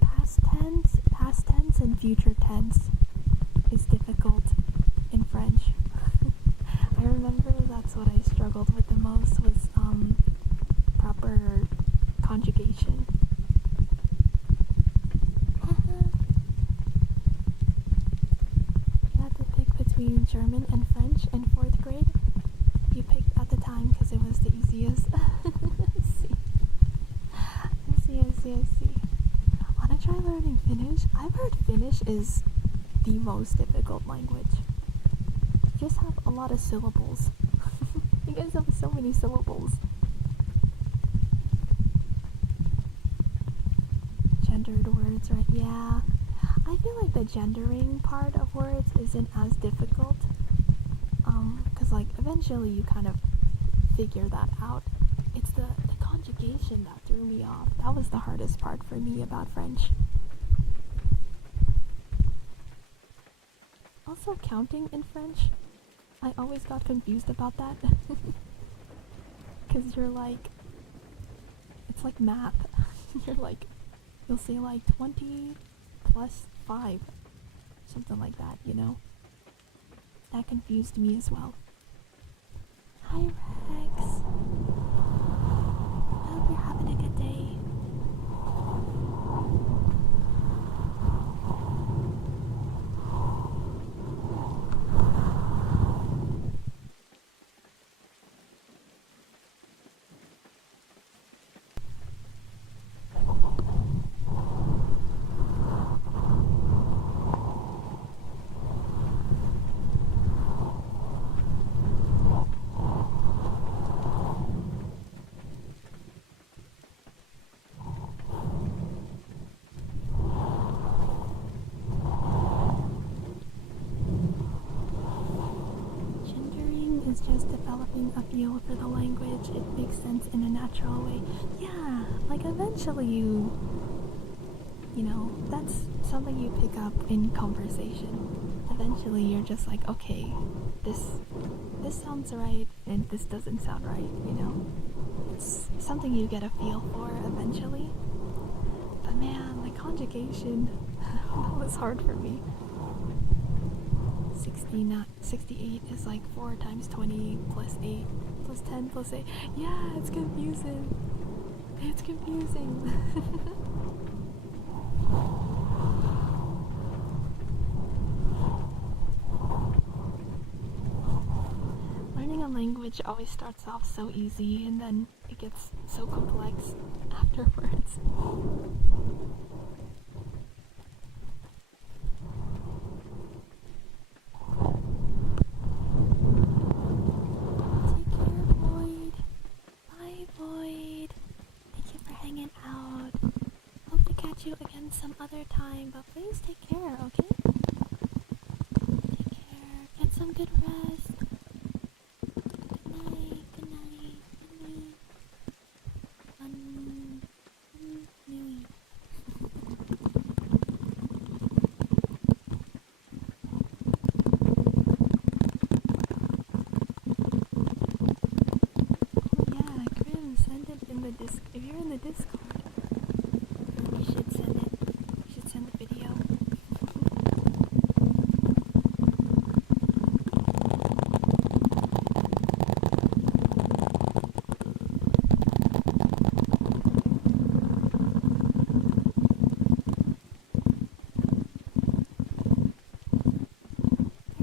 Past tense and future tense is difficult in French. I remember that's what I struggled with the most was proper conjugation. You had to pick between German and French in 4th grade. You picked at the time because it was the easiest. I see. Wanna try learning Finnish? I've heard Finnish is the most difficult language. You just have a lot of syllables. You guys have so many syllables. Gendered words, right? Yeah. I feel like the gendering part of words isn't as difficult. Cause like eventually you kind of figure that out. It's the conjugation that threw me off. That was the hardest part for me about French. Also, counting in French, I always got confused about that. Cause you're like, it's like math. You're like, you'll say like 20 plus 5, something like that, you know? That confused me as well. Hi Rex. I hope you're having a good day. Is just developing a feel for the language. It makes sense in a natural way. Yeah, like eventually you know, that's something you pick up in conversation. Eventually you're just like, okay, this sounds right and this doesn't sound right, you know? It's something you get a feel for eventually. But man, the conjugation, that was hard for me. 68 is like 4 times 20 plus 8 plus 10 plus 8. Yeah, it's confusing. It's confusing. Learning a language always starts off so easy and then it gets so complex afterwards. You again some other time, but please take care, okay? Take care, get some good rest. Good night, good night, good night. Nui. Oh yeah, Grim, send it in the disc. If you're in the Discord, you should send it. You should send the video.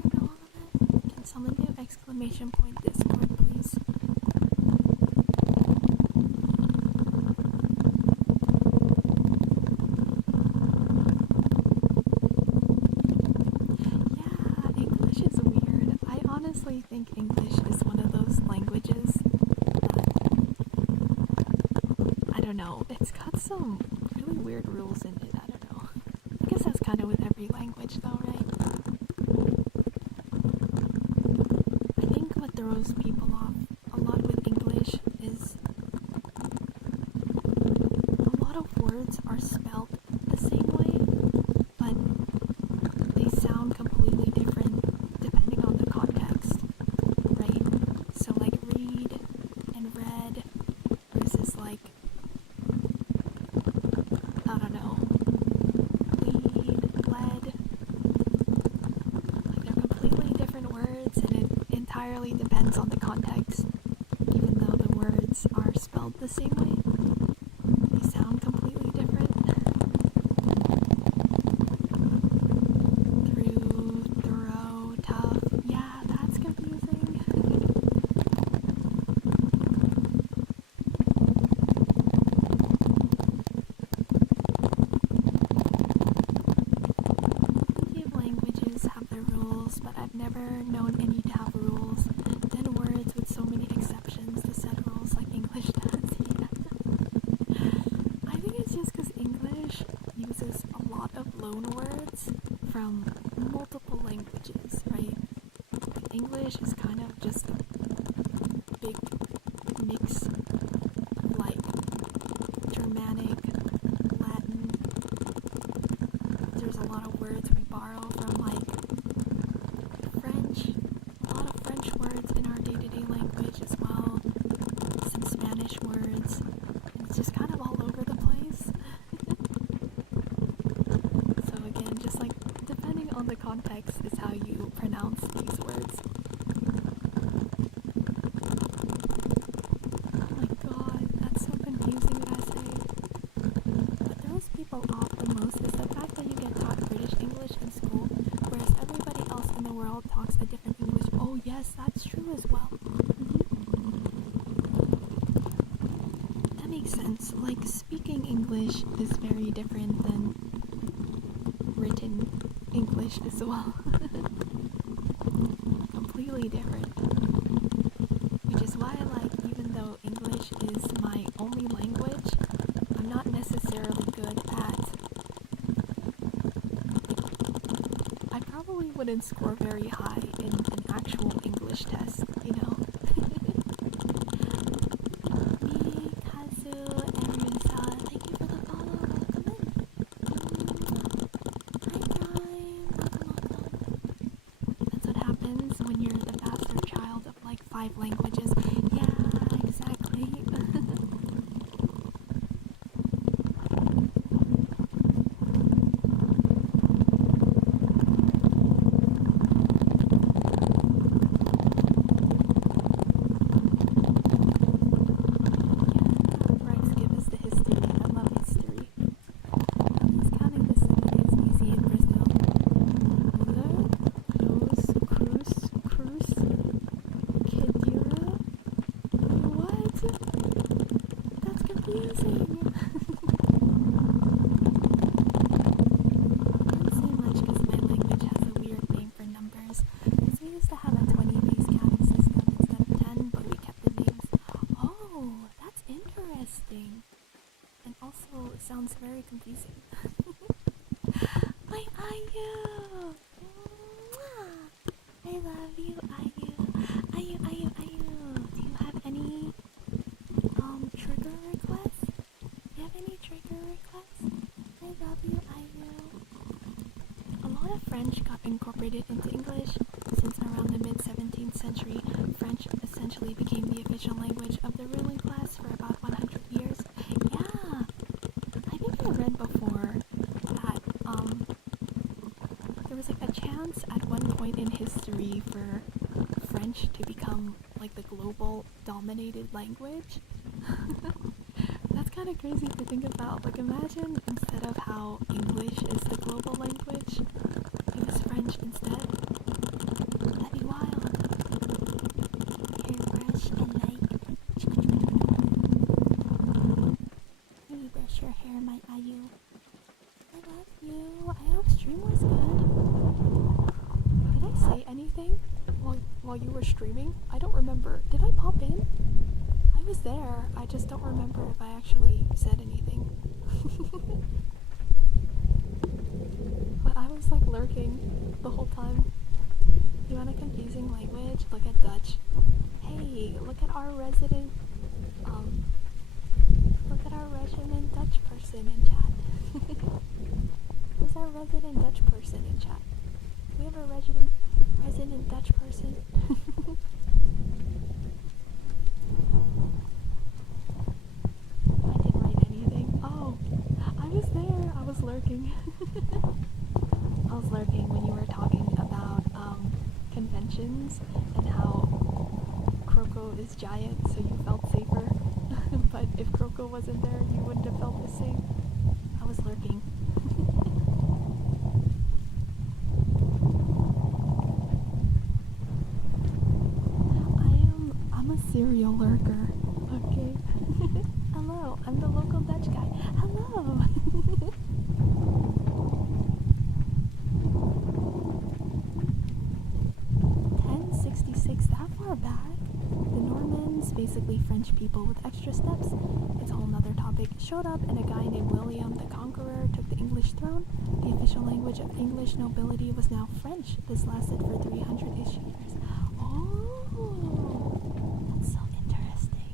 Heard all of it? Can someone do exclamation point Discord, please? think English is one of those languages that, I don't know, it's got some really weird rules in it. I don't know. I guess that's kind of with every language though, right? I think what throws people off a lot with English is a lot of words are spelled the same way, but they sound completely different depending on the context, right? So like read and read versus like, I don't know, lead, led. Like they're completely different words and it entirely depends on the context. Even though the words are spelled the same way, they sound completely different. Through, throw, tough. Yeah, that's confusing. Plenty of languages have their rules, but I've never known any to have rules. Then words with so many exceptions to set rules like English does. Yeah. I think it's just because English uses a lot of loan words from multiple languages, right? Like English is kind of just a big mix of like Germanic, Latin. There's a lot of words we borrow from like French, a lot of French words in our day-to-day language as well, some Spanish words, and it's just kind of all over the place. So again, just like depending on the context is how you pronounce these words. Oh my god, that's so confusing what I say. What throws people off the most is the fact that you get taught British English in school, whereas everybody else in the world talks a different English. Oh yes, that's true as well. That makes sense. Like, speaking English is very different than written English as well. Completely different. Which is why, like, even though English is my only language, I'm not necessarily good at, like, I probably wouldn't score very high in an actual English test, you know? Me, Kazu, and Risa, thank you for the follow. Welcome in. Welcome. That's what happens when you're the bastard child of like 5 languages. Yeah, exactly. Bryce, give us the history. I love history. He's counting this is easy in Brazil. Lula, Los, Cruz, Kedira? What? That's confusing. Doesn't seem much because my language has a weird name for numbers. Because we used to have a 20-base counting system instead of 10, but we kept the names. Oh, that's interesting. And also, it sounds very confusing. My Ayu! Mwah! I love you, Ayu. Ayu, Ayu, Ayu. Do you have any trigger requests? Do you have any trigger requests? I love you, Ayu. A lot of French got incorporated into English since around the mid-17th century. French essentially became the official language of the ruling class for about 100 years. Yeah, I think I read before that there was like a chance at one point in history for French to become like the global dominated language. That's kind of crazy to think about. Like, imagine instead of how English is the global language, it was French instead. That'd be wild. Hair brush and like, maybe brush your hair, my Ayu. I love you. I hope stream was good. Did I say anything while while you were streaming? I don't remember. Did I pop in? I was there. I just don't remember if I actually said anything. But I was like lurking the whole time. You want a confusing language? Look at Dutch. Hey, look at our resident Dutch person in chat. Who's our resident Dutch person in chat? We have a resident Dutch person. I didn't write anything. Oh, I was there. I was lurking. I was lurking when you were talking about conventions and how Croco is giant, so you felt safer. But if Croco wasn't there, you wouldn't have felt the same. I was lurking. I'm a serial lurker. Okay. Hello, I'm the local Dutch guy. Hello. 1066, that far back? The Normans, basically French people with extra steps, it's a whole nother topic, showed up and a guy named William the Conqueror took the English throne. The official language of English nobility was now French. This lasted for 300-ish years. Oh, that's so interesting.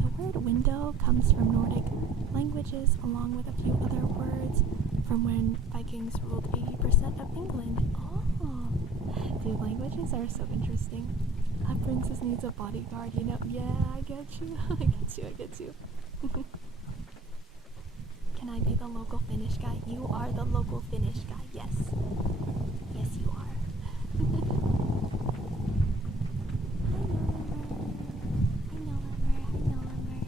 The word window comes from Nordic languages along with a few other words from when Vikings ruled 80% of England. Oh, dude, languages are so interesting. A princess needs a bodyguard, you know? Yeah, I get you. I get you. Can I be the local Finnish guy? You are the local Finnish guy, yes. Yes, you are. Hi, Nolammer.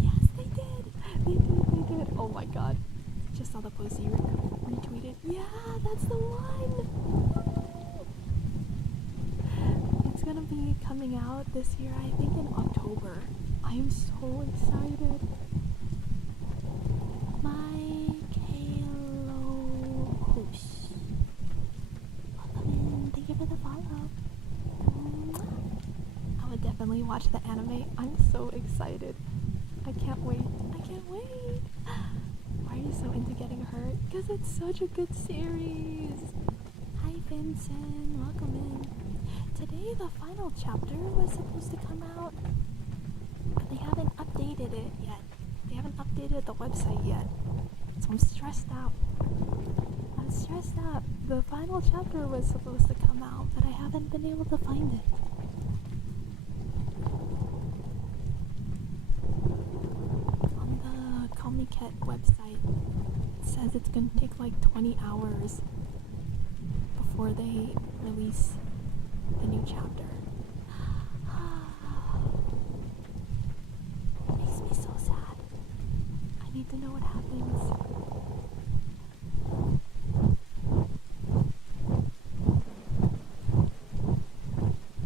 Yes, they did. Oh my god. Just saw the post you retweeted. Yeah, that's the one! It's gonna be coming out this year, I think in October. I am so excited. Thank you for the follow. I would definitely watch the anime. I'm so excited. I can't wait. Why are you so into getting hurt? Because it's such a good series. Hi Vincent, welcome in. Today the final chapter was supposed to come out, but they haven't updated it yet. They haven't updated the website yet. So I'm stressed out. The final chapter was supposed to come out, but I haven't been able to find it. On the Comiket website, it says it's gonna take like 20 hours before they release the new chapter. It makes me so sad. I need to know what happens.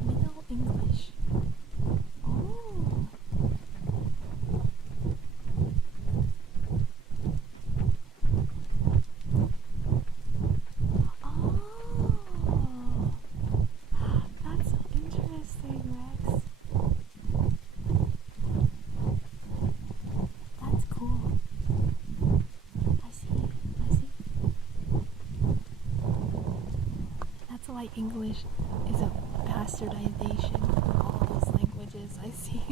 Middle English. Oh. That's so interesting, Rex. That's cool. I see. That's why English is a bastardization of all those languages. I see.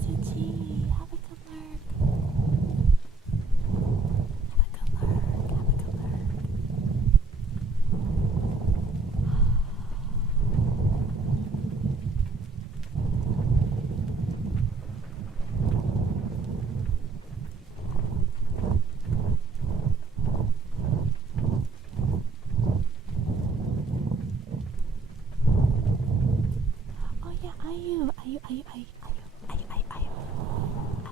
Suchi, have a good lurk. Oh yeah, Ayu. I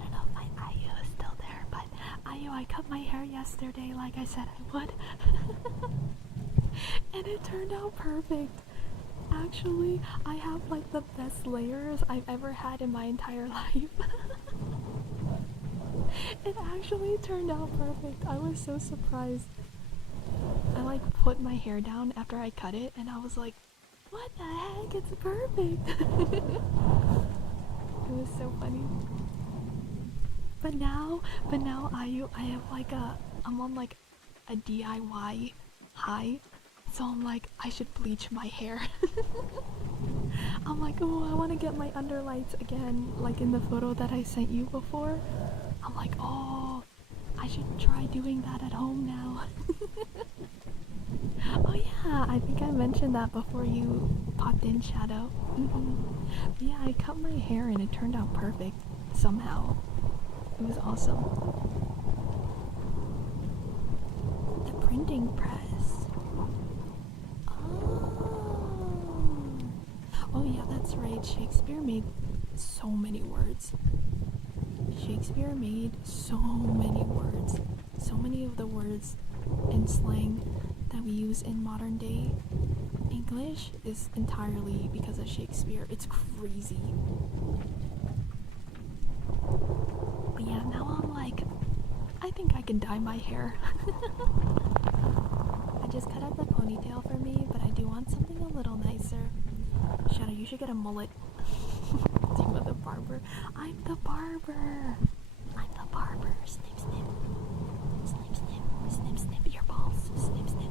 don't know if my Ayu is still there, but Ayu, I cut my hair yesterday like I said I would. And it turned out perfect. Actually, I have like the best layers I've ever had in my entire life. It actually turned out perfect. I was so surprised. I like put my hair down after I cut it and I was like, what the heck? It's perfect. It was so funny. But now I have like I'm on like a DIY high. So I'm like, I should bleach my hair. I'm like, oh, I want to get my underlights again, like in the photo that I sent you before. I'm like, oh, I should try doing that at home now. Oh yeah, I think I mentioned that before you popped in, Shadow. Yeah, I cut my hair and it turned out perfect, somehow. It was awesome. The printing press. Oh yeah, that's right. Shakespeare made so many words. Shakespeare made so many words. So many of the words and slang that we use in modern day English is entirely because of Shakespeare. It's crazy. But yeah, now I'm like, I think I can dye my hair. I just cut out the ponytail for me, but I do want something a little nicer. Shadow, you should get a mullet. Dima the barber. I'm the barber. I'm the barber. Snip, snip. Snip, snip. Snip, snip your balls. Snip, snip.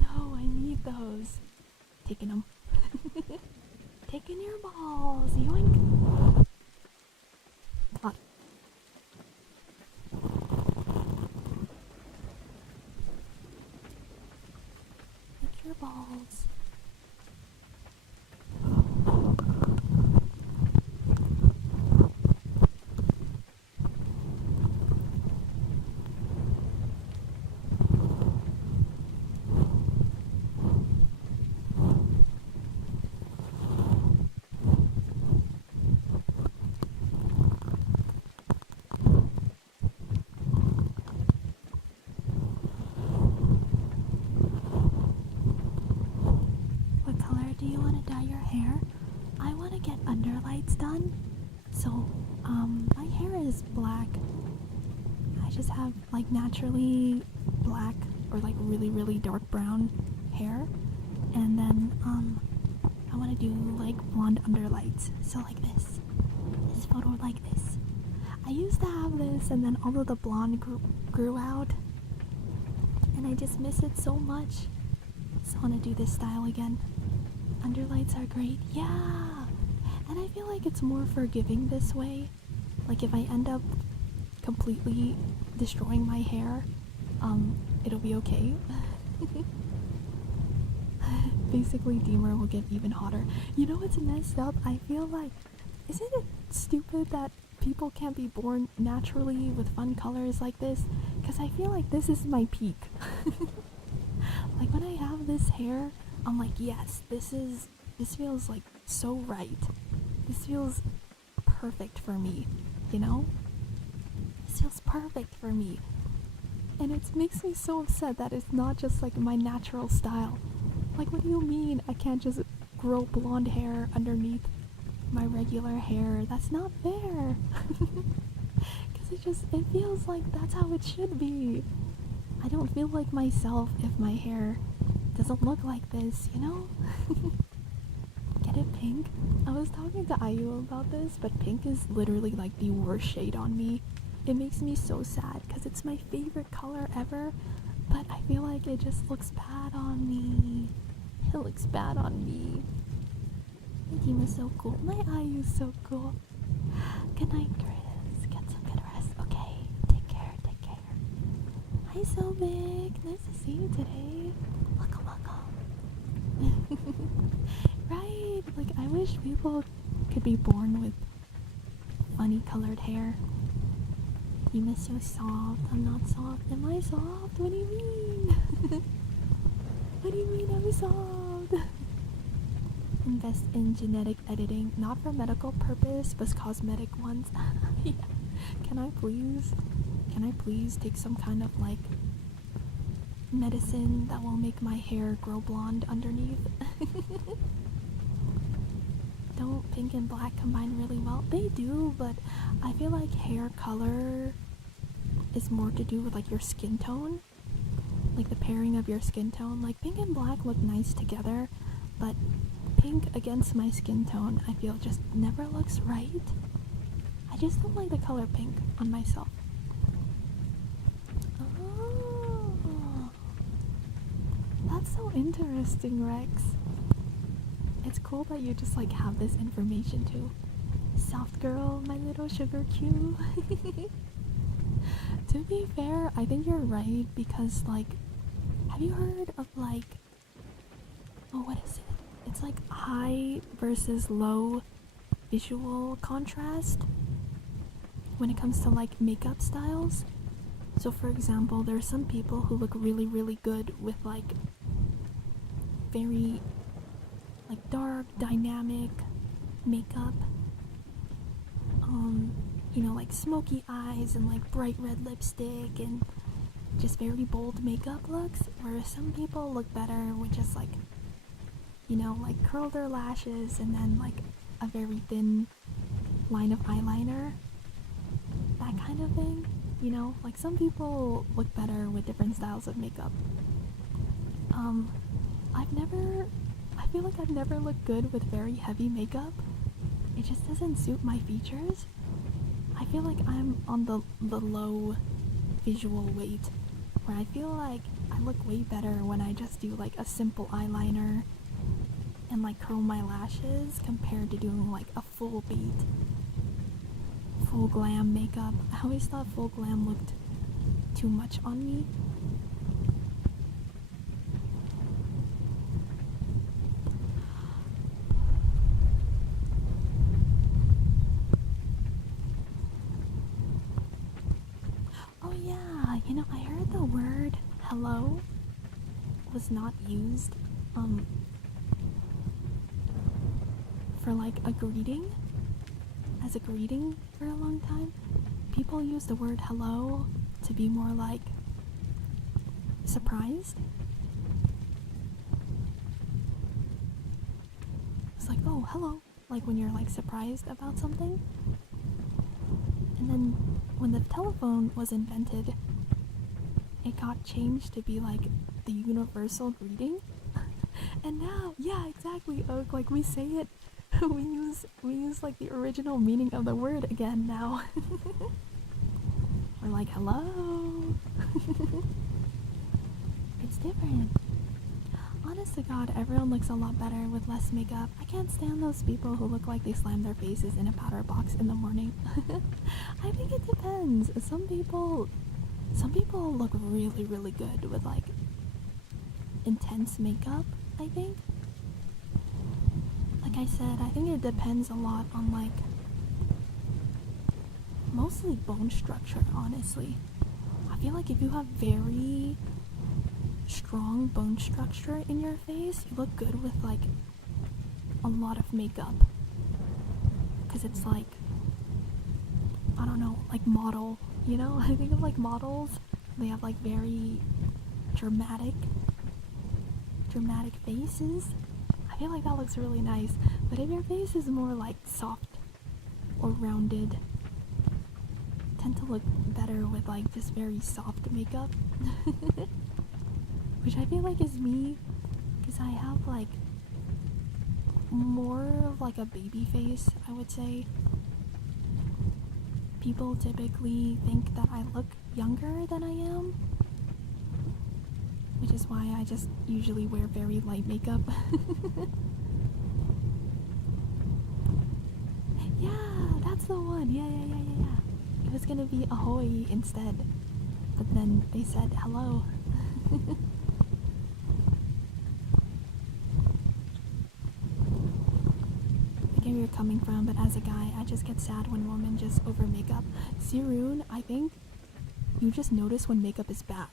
No, I need those. Taking them. Taking your balls. Yoink. Come on. Take your balls. What color do you want to dye your hair? I want to get underlights done. So, my hair is black. I just have like naturally black or like really, really dark brown hair. And then, I want to do like blonde underlights. So like this. This photo like this. I used to have this and then all of the blonde grew out. And I just miss it so much. So I want to do this style again. Underlights are great. Yeah! And I feel like it's more forgiving this way. Like if I end up completely destroying my hair, it'll be okay. Basically, Dima will get even hotter. You know what's messed up? I feel like, isn't it stupid that people can't be born naturally with fun colors like this? Because I feel like this is my peak. Like when I have this hair, I'm like, yes, this feels like so right. This feels perfect for me, you know? This feels perfect for me. And it makes me so upset that it's not just like my natural style. Like, what do you mean I can't just grow blonde hair underneath my regular hair? That's not fair. Because it feels like that's how it should be. I don't feel like myself if my hair doesn't look like this, you know? Get it, pink? I was talking to Ayu about this, but pink is literally like the worst shade on me. It makes me so sad because it's my favorite color ever, but I feel like it just looks bad on me. It looks bad on me. My team is so cool. My Ayu's so cool. Good night, Chris. Get some good rest. Okay, take care, take care. Hi, so big. Nice to see you today. Welcome, welcome. Right, like I wish people could be born with funny colored hair. You is so soft. I'm not soft. Am I soft? What do you mean? What do you mean I'm soft? invest in genetic editing, not for medical purpose, but cosmetic ones. Yeah. Can I please take some kind of like medicine that will make my hair grow blonde underneath? Don't pink and black combine really well? They do, but I feel like hair color is more to do with like your skin tone, like the pairing of your skin tone. Like pink and black look nice together, but pink against my skin tone I feel just never looks right. I just don't like the color pink on myself. Oh, that's so interesting, Rex. It's cool that you just like have this information too. Soft girl, my little sugar cue. To be fair, I think you're right, because like, have you heard of like, oh, what is it? It's like high versus low visual contrast when it comes to like makeup styles. So for example, there are some people who look really, really good with like very like dark, dynamic makeup. You know, like smoky eyes and like bright red lipstick and just very bold makeup looks, whereas some people look better with just like, you know, like curl their lashes and then like a very thin line of eyeliner, that kind of thing. You know, like some people look better with different styles of makeup. I feel like I've never looked good with very heavy makeup. It just doesn't suit my features. I feel like I'm on the low visual weight, where I feel like I look way better when I just do like a simple eyeliner and like curl my lashes compared to doing like a full beat, full glam makeup. I always thought full glam looked too much on me. Oh yeah, you know, I heard the word hello was not used for like a greeting, as a greeting for a long time. People use the word hello to be more like surprised. It's like, oh, hello, like when you're like surprised about something. And then when the telephone was invented, it got changed to be like the universal greeting. And now, yeah, exactly, Oak, like we say it, we use like the original meaning of the word again now. We're like, hello. It's different. Honest to God, everyone looks a lot better with less makeup. I can't stand those people who look like they slam their faces in a powder box in the morning. I think it depends. Some people look really, really good with like intense makeup, I think. Like I said, I think it depends a lot on like mostly bone structure, honestly. I feel like if you have very strong bone structure in your face, you look good with like a lot of makeup, because it's like, I don't know, like model, you know? I think of like models, they have like very dramatic faces. I feel like that looks really nice. But if your face is more like soft or rounded, tend to look better with like just very soft makeup. Which I feel like is me, because I have like more of like a baby face, I would say. People typically think that I look younger than I am, which is why I just usually wear very light makeup. Yeah, that's the one. Yeah. It was gonna be ahoy instead, but then they said hello. I get where you're coming from, but as a guy, I just get sad when women just over makeup. Sirun, I think you just notice when makeup is bad.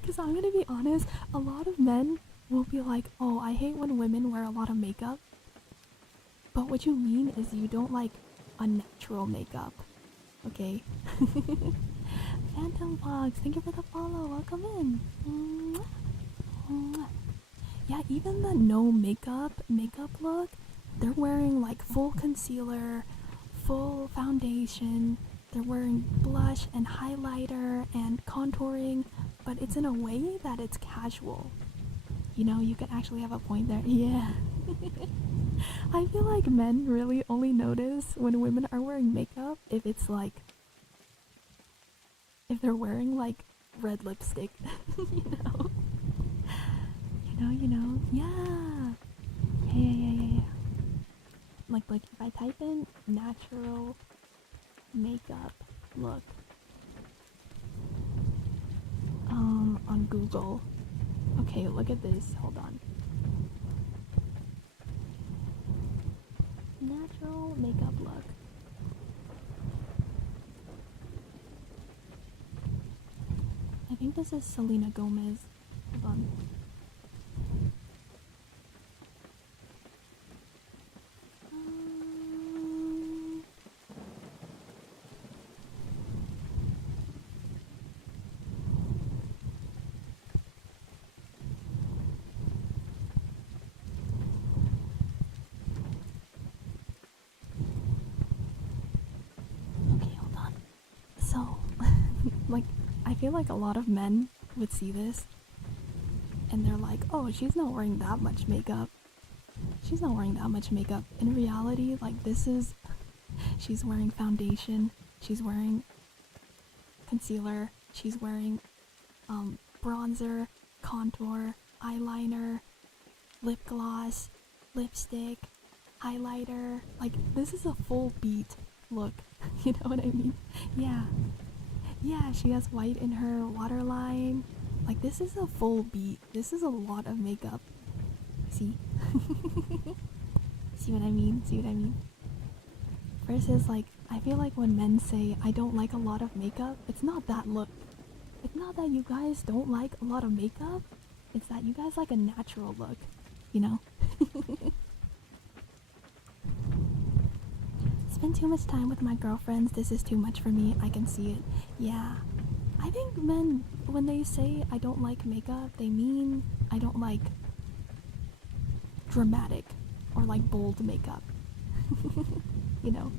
Because I'm gonna be honest, a lot of men will be like, oh, I hate when women wear a lot of makeup. But what you mean is you don't like unnatural makeup. Okay? Phantom Fox, thank you for the follow. Welcome in. Mwah. Mwah. Yeah, even the no makeup look, they're wearing like full concealer, full foundation. They're wearing blush and highlighter and contouring, but it's in a way that it's casual. You know, you could actually have a point there. Yeah. I feel like men really only notice when women are wearing makeup if it's like, if they're wearing like red lipstick. you know? Yeah. Yeah. Like if I type in natural makeup look on Google. Okay, look at this. Hold on. Natural makeup look. I think this is Selena Gomez. Hold on. Okay, hold on. So, like, I feel like a lot of men would see this and they're like, oh, she's not wearing that much makeup. She's not wearing that much makeup. In reality, like, this is, she's wearing foundation, she's wearing concealer, she's wearing bronzer, contour, eyeliner, lip gloss, lipstick, highlighter. Like, this is a full beat look. You know what I mean? Yeah. Yeah, she has white in her waterline. Like, this is a full beat. This is a lot of makeup. See? See what I mean? See what I mean? Versus, like, I feel like when men say, I don't like a lot of makeup, it's not that look. It's not that you guys don't like a lot of makeup. It's that you guys like a natural look. You know? Spend too much time with my girlfriends. This is too much for me. I can see it. Yeah. I think men, when they say I don't like makeup, they mean I don't like dramatic or like bold makeup. You know?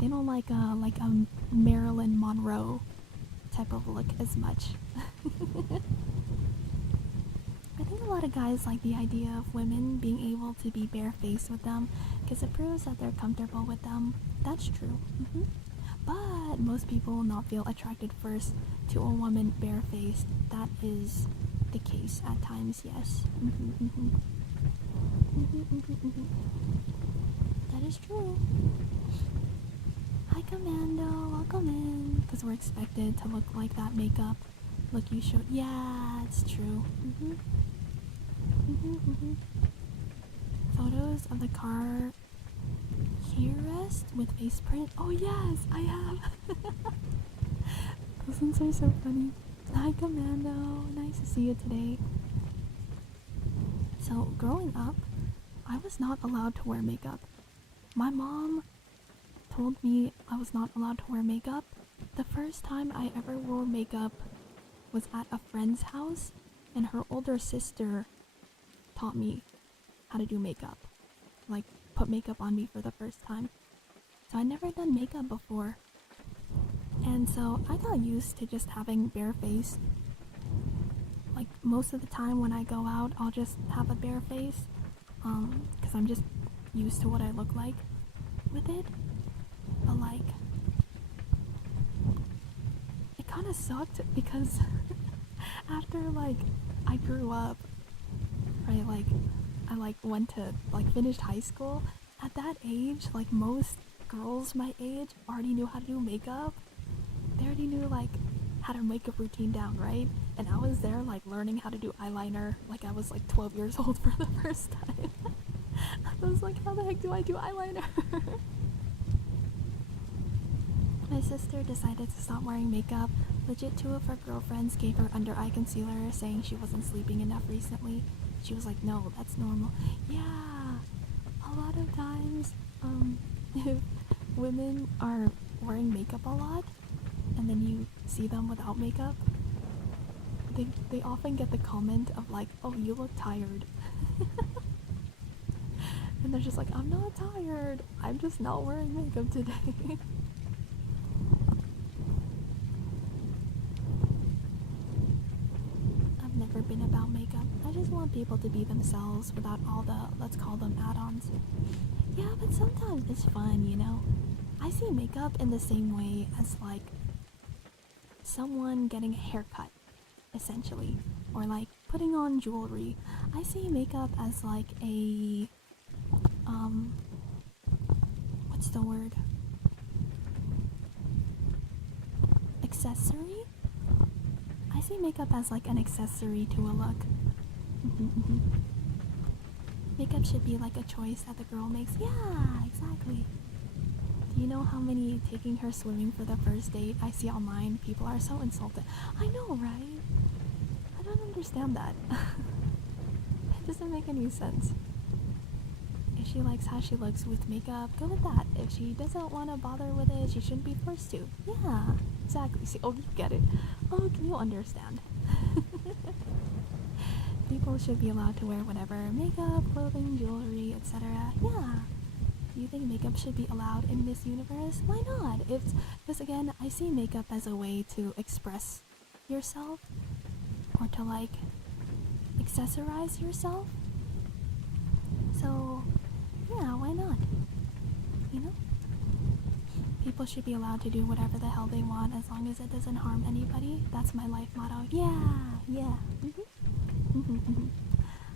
They don't like a Marilyn Monroe type of look as much. I think a lot of guys like the idea of women being able to be barefaced with them because it proves that they're comfortable with them. That's true. But most people will not feel attracted first to a woman barefaced. That is the case at times, yes. That is true. Hi Commando, welcome in. Because we're expected to look like that makeup look you showed. Yeah, it's true. Photos of the car key rest with face print. Oh yes, I have. Those ones are so funny. Hi Commando, nice to see you today. So growing up, I was not allowed to wear makeup. My mom told me I was not allowed to wear makeup. The first time I ever wore makeup was at a friend's house, and her older sister taught me how to do makeup. Like, put makeup on me for the first time. So I'd never done makeup before. And so I got used to just having bare face. Like, most of the time when I go out, I'll just have a bare face. Because I'm just used to what I look like with it. But like, it kind of sucked because after like I grew up, right, like I like went to like finished high school. At that age, like most girls my age already knew how to do makeup. They already knew like how to makeup routine down, right? And I was there like learning how to do eyeliner like I was like 12 years old for the first time. I was like, how the heck do I do eyeliner? My sister decided to stop wearing makeup Legit, two of her girlfriends gave her under eye concealer saying she wasn't sleeping enough recently. She was like, no, that's normal. Yeah, a lot of times, if women are wearing makeup a lot, and then you see them without makeup, they often get the comment of like, oh, you look tired. And they're just like, I'm not tired, I'm just not wearing makeup today. I've never been about makeup. I just want people to be themselves without all the, let's call them add-ons. Yeah, but sometimes it's fun, you know? I see makeup in the same way as like someone getting a haircut, essentially, or like putting on jewelry. I see makeup as like a what's the word? Accessory? I see makeup as like an accessory to a look. Makeup should be like a choice that the girl makes. Yeah, exactly. Do you know how many taking her swimming for the first date I see online? People are so insulted. I know, right? I don't understand that. It doesn't make any sense. If she likes how she looks with makeup, go with that. If she doesn't want to bother with it, she shouldn't be forced to. Yeah, exactly. See, oh, you get it. Oh, can you understand? People should be allowed to wear whatever, makeup, clothing, jewelry, etc. Yeah. Do you think makeup should be allowed in this universe? Why not? Because again, I see makeup as a way to express yourself, or to like accessorize yourself. So yeah, why not? You know? People should be allowed to do whatever the hell they want as long as it doesn't harm anybody. That's my life motto. Yeah.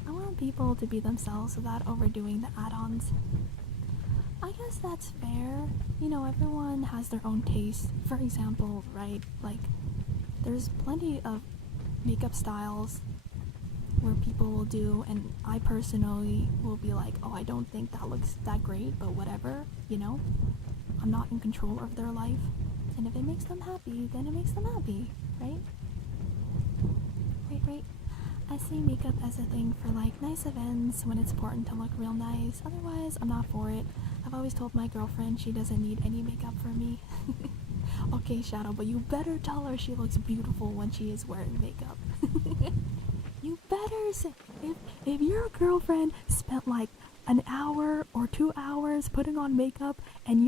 I want people to be themselves without overdoing the add-ons. I guess that's fair. You know, everyone has their own taste. For example, right, like, there's plenty of makeup styles where people will do, and I personally will be like, oh, I don't think that looks that great, but whatever, you know? I'm not in control of their life. And if it makes them happy, then it makes them happy, right? Right. I see makeup as a thing for like nice events when it's important to look real nice. Otherwise, I'm not for it. I've always told my girlfriend she doesn't need any makeup for me. Okay, Shadow, but you better tell her she looks beautiful when she is wearing makeup. You better say, if your girlfriend spent like an hour or 2 hours putting on makeup and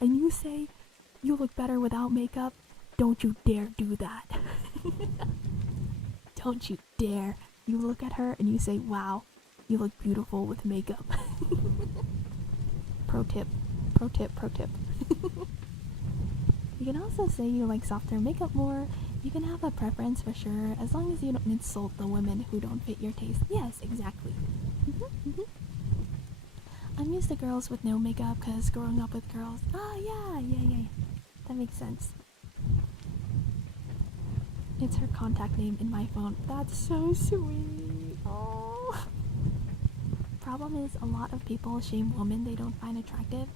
and you say you look better without makeup, don't you dare do that. Don't you dare. You look at her and you say, wow, you look beautiful with makeup. Pro tip. You can also say you like softer makeup more. You can have a preference for sure, as long as you don't insult the women who don't fit your taste. Yes, exactly. I'm used to girls with no makeup because growing up with girls. Yeah. That makes sense. It's her contact name in my phone. That's so sweet. Oh. Problem is, a lot of people shame women they don't find attractive.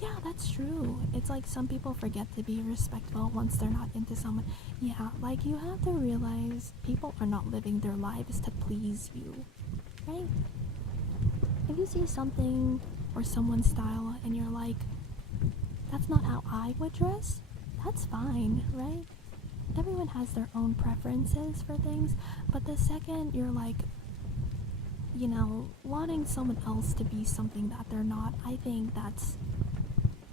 Yeah, that's true. It's like some people forget to be respectful once they're not into someone. Yeah, like you have to realize people are not living their lives to please you, right? If you see something or someone's style and you're like, that's not how I would dress, that's fine, right? Everyone has their own preferences for things, but the second you're like, you know, wanting someone else to be something that they're not, I think that's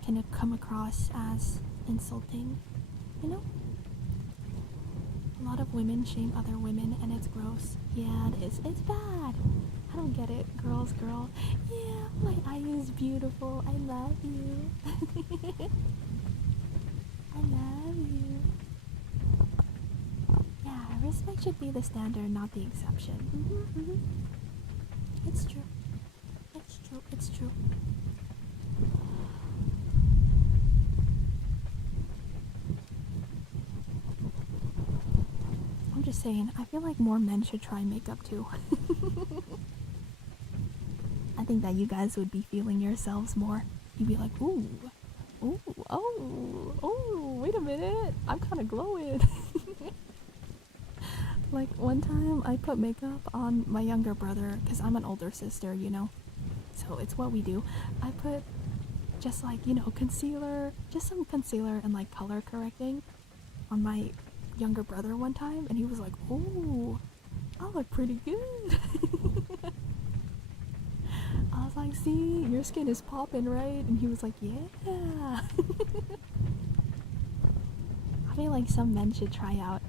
can come across as insulting, you know? A lot of women shame other women and it's gross. Yeah, it is. It's bad. I don't get it. Girls, girl. Yeah, my eye is beautiful. I love you. I love you. Yeah, respect should be the standard, not the exception. It's true. It's true. I'm just saying, I feel like more men should try makeup too. I think that you guys would be feeling yourselves more. You'd be like, ooh, oh, wait a minute, I'm kind of glowing. Like, one time I put makeup on my younger brother, because I'm an older sister, you know? So it's what we do. I put just like, you know, concealer, just some concealer and like color correcting on my younger brother one time, and he was like, "Oh, I look pretty good." I was like, "See, your skin is popping, right?" And he was like, "Yeah." I feel like some men should try out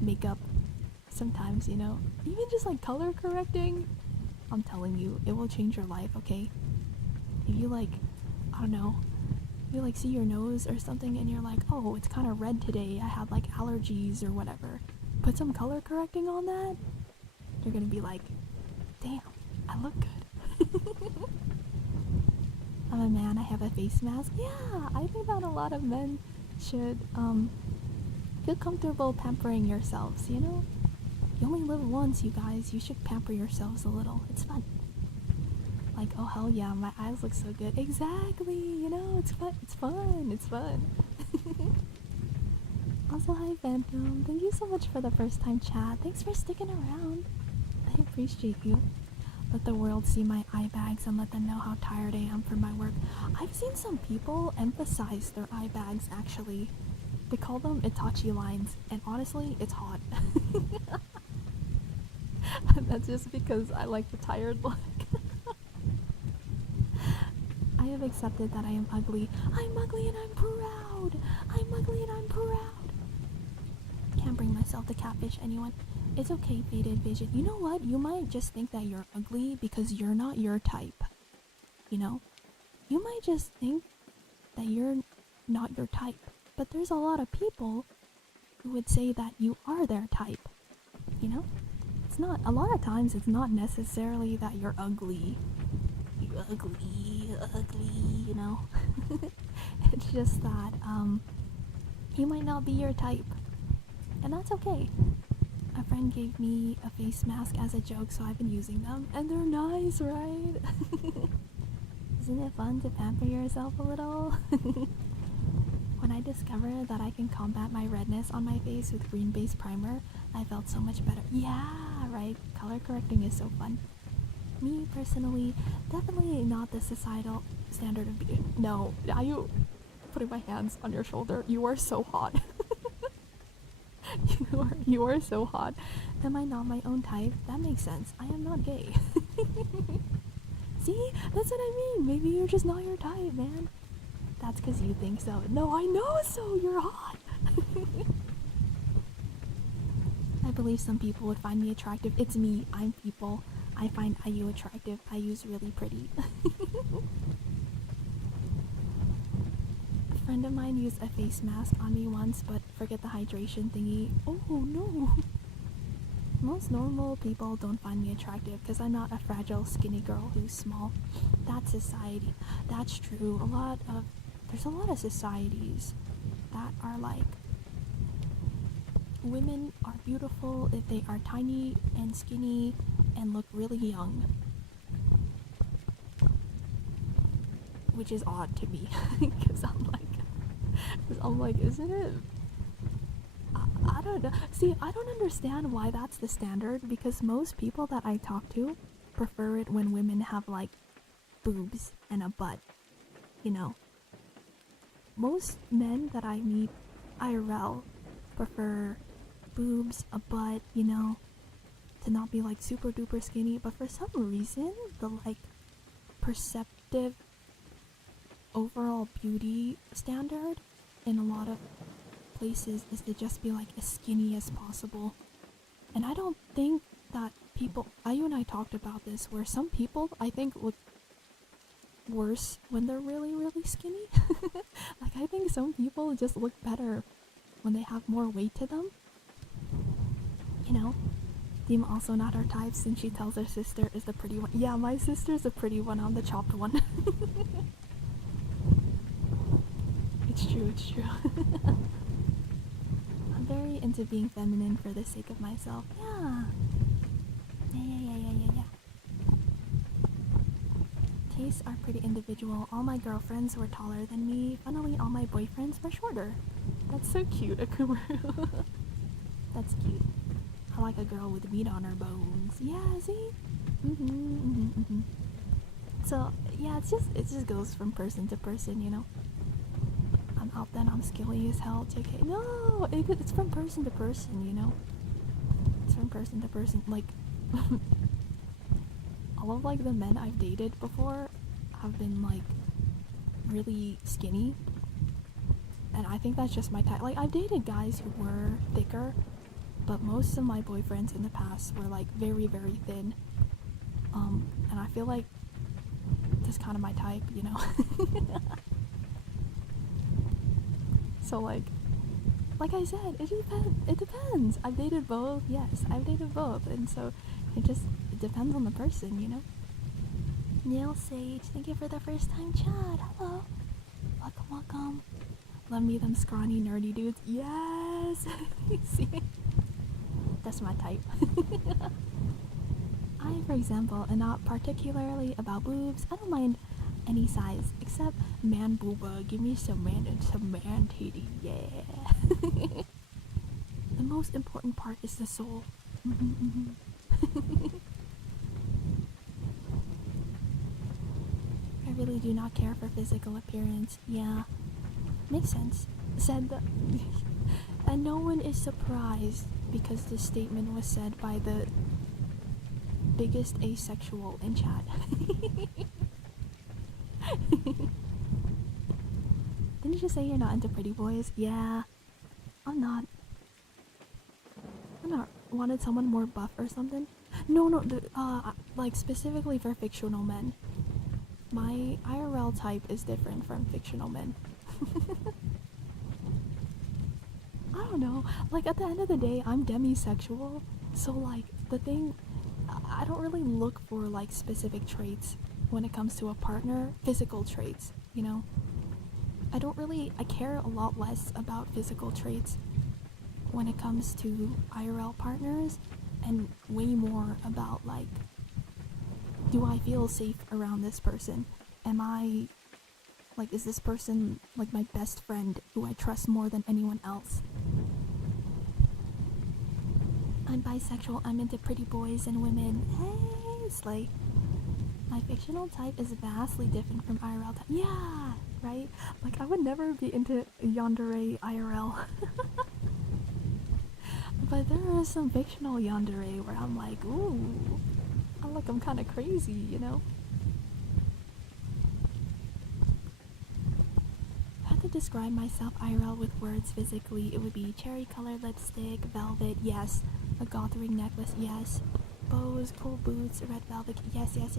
makeup sometimes, you know? Even just like color correcting. I'm telling you, it will change your life, okay? If you like, I don't know, you like see your nose or something and you're like, "Oh, it's kind of red today, I have like allergies or whatever." Put some color correcting on that, you're gonna be like, "Damn, I look good." I'm a man, I have a face mask. Yeah, I think that a lot of men should feel comfortable pampering yourselves, you know? You only live once, you guys. You should pamper yourselves a little. It's fun. Like, oh hell yeah, my eyes look so good. Exactly, you know, it's fun. It's fun. It's fun. Also, hi Phantom. Thank you so much for the first time chat. Thanks for sticking around. I appreciate you. Let the world see my eye bags and let them know how tired I am from my work. I've seen some people emphasize their eye bags actually. They call them Itachi lines, and honestly, it's hot. That's just because I like the tired look. I have accepted that I am ugly. I'm ugly and I'm proud. I'm ugly and I'm proud. Can't bring myself to catfish anyone. It's okay, faded vision. You know what? You might just think that you're ugly because you're not your type. You know? You might just think that you're not your type. But there's a lot of people who would say that you are their type. You know? It's not, a lot of times it's not necessarily that you're ugly. You're ugly, you know? It's just that, you might not be your type. And that's okay. A friend gave me a face mask as a joke, so I've been using them. And they're nice, right? Isn't it fun to pamper yourself a little? When I discovered that I can combat my redness on my face with green-based primer, I felt so much better. Yeah, right? Color correcting is so fun. Me, personally, definitely not the societal standard of beauty. No, are you putting my hands on your shoulder? You are so hot. You are so hot. Am I not my own type? That makes sense. I am not gay. See? That's what I mean. Maybe you're just not your type, man. That's because you think so. No, I know so. You're hot. I believe some people would find me attractive. It's me. I'm people. I find IU attractive. IU's really pretty. A friend of mine used a face mask on me once, but forget the hydration thingy. Oh no. Most normal people don't find me attractive because I'm not a fragile, skinny girl who's small. That's society. That's true. There's a lot of societies that are like, women are beautiful if they are tiny and skinny and look really young. Which is odd to me, because I'm like, isn't it? I don't know. See, I don't understand why that's the standard, because most people that I talk to prefer it when women have like boobs and a butt, you know. Most men that I meet IRL prefer boobs, a butt, you know, to not be like super duper skinny, but for some reason the like perceptive overall beauty standard in a lot of places is to just be like as skinny as possible. And I don't think that people, you and I talked about this, where some people I think look worse when they're really really skinny. Like, I think some people just look better when they have more weight to them, you know. Dima also not our type since she tells her sister is the pretty one. Yeah, my sister's the pretty one, I'm the chopped one. It's true, it's true. I'm very into being feminine for the sake of myself. Yeah. Yeah. Tastes are pretty individual. All my girlfriends were taller than me. Funnily, all my boyfriends were shorter. That's so cute, Akumaru. That's cute. I like a girl with meat on her bones. Yeah, see? Mm-hmm. So yeah, it just goes from person to person, you know. I'm out then, I'm skilly as hell, JK. No, it's from person to person, you know. It's from person to person. Like, all of like the men I've dated before have been like really skinny, and I think that's just my type. Like, I've dated guys who were thicker, but most of my boyfriends in the past were like very, very thin. And I feel like that's kind of my type, you know. So like I said, it depends. I've dated both. Yes, I've dated both, and so it depends on the person, you know. Neil Sage, thank you for the first time chat. Hello, welcome. Love me them scrawny nerdy dudes. Yes. See, that's my type. I, for example, am not particularly about boobs. I don't mind any size except man booba. Give me some man titty, yeah. The most important part is the soul. I really do not care for physical appearance. Yeah, makes sense. Said the and no one is surprised because this statement was said by the biggest asexual in chat. Didn't you just say you're not into pretty boys? Yeah, I'm not. Wanted someone more buff or something. No, like specifically for fictional men. My IRL type is different from fictional men. I don't know. Like, at the end of the day, I'm demisexual, so like the thing, I don't really look for like specific traits when it comes to a partner. Physical traits, you know. I care a lot less about physical traits when it comes to IRL partners, and way more about like, do I feel safe around this person? Is this person like my best friend who I trust more than anyone else? I'm bisexual, I'm into pretty boys and women. Hey, it's like, my fictional type is vastly different from IRL type. Yeah, right? Like, I would never be into yandere IRL. But there are some fictional yandere where I'm like, ooh, I'm kind of crazy, you know? If I had to describe myself IRL with words physically, it would be cherry colored lipstick, velvet, yes. A goth ring necklace, yes. Bows, cool boots, red velvet, yes. Yes.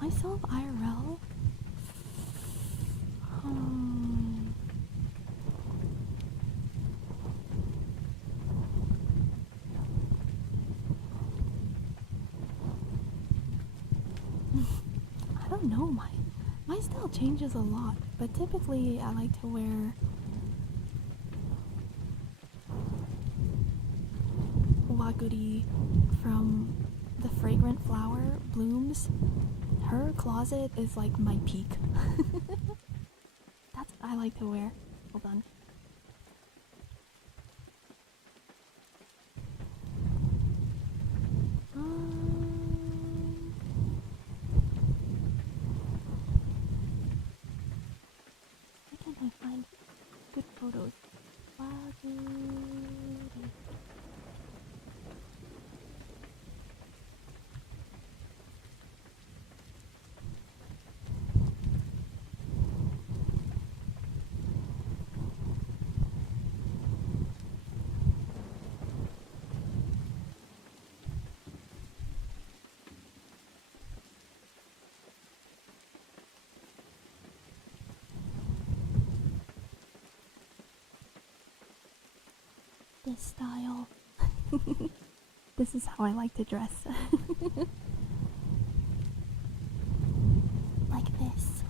Myself IRL? I don't know, my style changes a lot, but typically I like to wear Waguri from the Fragrant Flower Blooms. Her closet is like my peak. That's what I like to wear. Hold on. Where can I find good photos? This style. This is how I like to dress. Like this.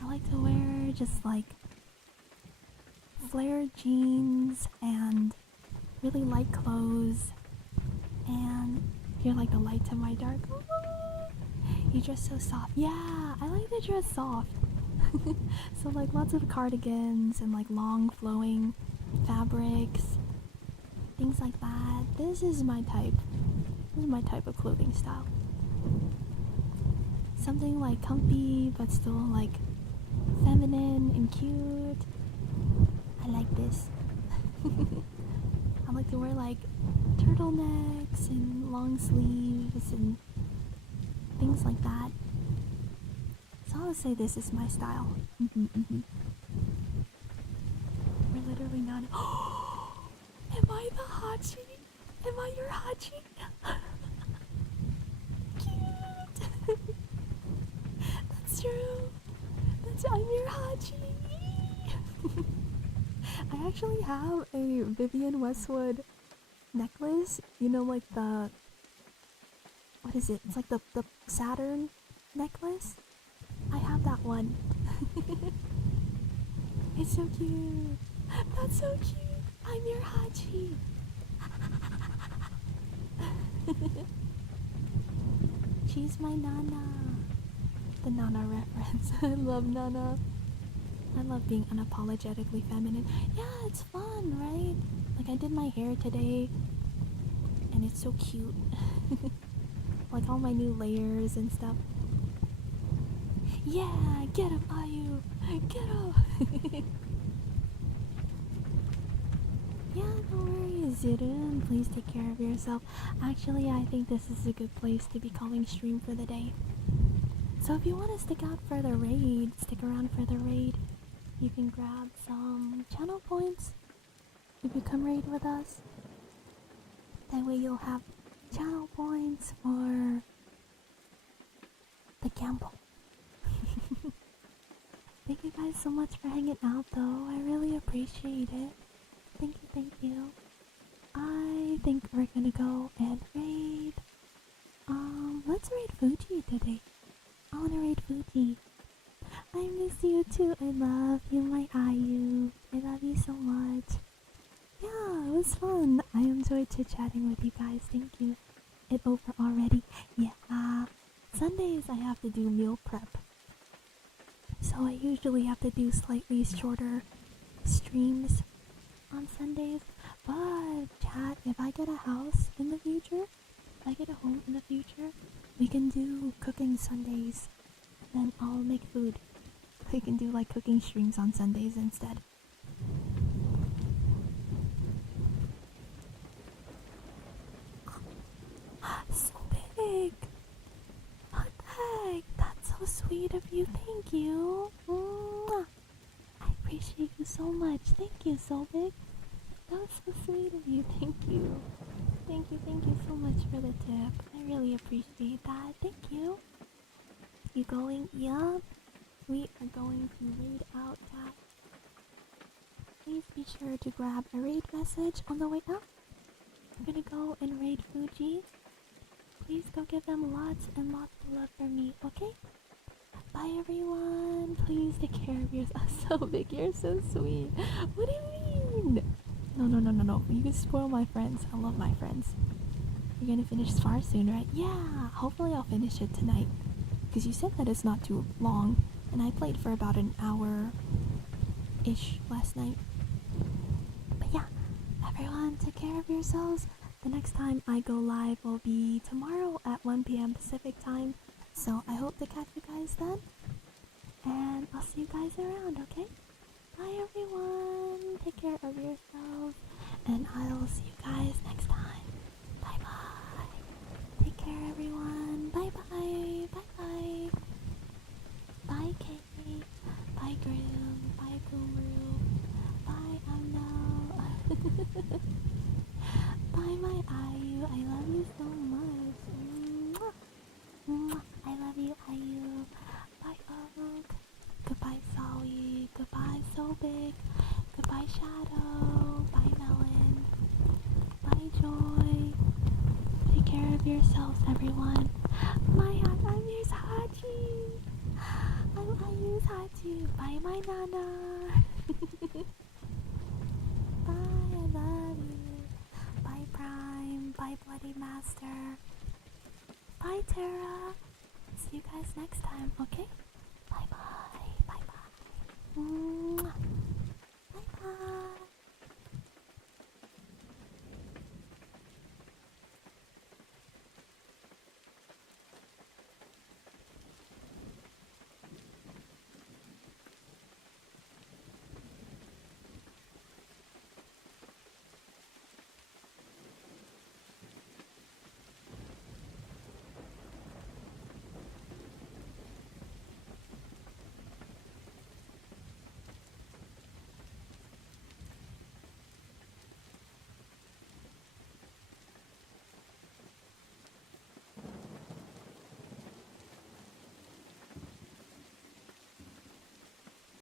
I like to wear just like flared jeans and really light clothes, and you're like the light to my dark. You dress so soft. Yeah, I like to dress soft. So like lots of cardigans and like long flowing fabrics, things like that. This is my type. This is my type of clothing style. Something like comfy but still like feminine and cute. I like this. I like to wear like turtlenecks and long sleeves and things like that. So I would say this is my style. We're literally not. Am I the Hachi? Am I your Hachi? Cute. That's true. I'm your Hachi. I actually have a Vivienne Westwood necklace. You know, like the, what is it? It's like the Saturn necklace. I have that one. It's so cute. That's so cute. I'm your Hachi. She's my Nana. The Nana reference. I love Nana. I love being unapologetically feminine. Yeah, it's fun, right? Like I did my hair today and it's so cute. Like all my new layers and stuff. Yeah, get up, Ayu. Get up. Yeah, no worries, Zirun. Please take care of yourself. Actually, I think this is a good place to be calling stream for the day. So if you want to stick out for the raid, stick around for the raid. You can grab some channel points if you come raid with us. That way you'll have channel points for the gamble. Thank you guys so much for hanging out though. I really appreciate it. Thank you, thank you. I think we're gonna go and raid. Let's raid Fuji today. I wanna raid Fuji. I miss you too. I love you, my Ayu. I love you so much. Yeah, it was fun. I enjoyed chit-chatting with you guys. Thank you. It over already. Yeah. Sundays I have to do meal prep. So I usually have to do slightly shorter streams on Sundays. But chat, if I get a house in the future, if I get a home in the future, we can do cooking Sundays. Then I'll make food. We can do like cooking streams on Sundays instead. So big! What the heck? That's so sweet of you. Thank you. Mwah. I appreciate you so much. Thank you, so big. That was so sweet of you. Thank you. Thank you so much for the tip. I really appreciate that. Thank you. You going? Yup. We are going to raid out chat. Please be sure to grab a raid message on the way out. We're gonna go and raid Fuji. Please go give them lots and lots of love from me, okay? Bye everyone. Please take care of yourself. So big, you're so sweet. What do you mean? No. You can spoil my friends. I love my friends. You're gonna finish Spar soon, right? Yeah, hopefully I'll finish it tonight. Because you said that it's not too long. And I played for about an hour-ish last night. But yeah, everyone take care of yourselves. The next time I go live will be tomorrow at 1 p.m. Pacific time. So I hope to catch you guys then. And I'll see you guys around, okay? Bye everyone. Take care of yourselves. And I'll see you guys next time. Bye bye. Take care everyone. Bye bye. Bye bye. Bye Kate. Bye Groom. Bye Guru. Bye Amno. Bye my Ayu. I love you so much. Mwah. Mwah. I love you Ayu. Bye Oak. Goodbye Sawi. Goodbye So Big. Goodbye Shadow. Bye Melon. Bye Joy. Take care of yourselves everyone. I'm your Hachi. I'm Ayu's Hachi. Bye my Nana. Bye, I love you. Bye Prime. Bye Bloody Master. Bye Tara. See you guys next time, okay? Bye bye. Bye bye. Mwah.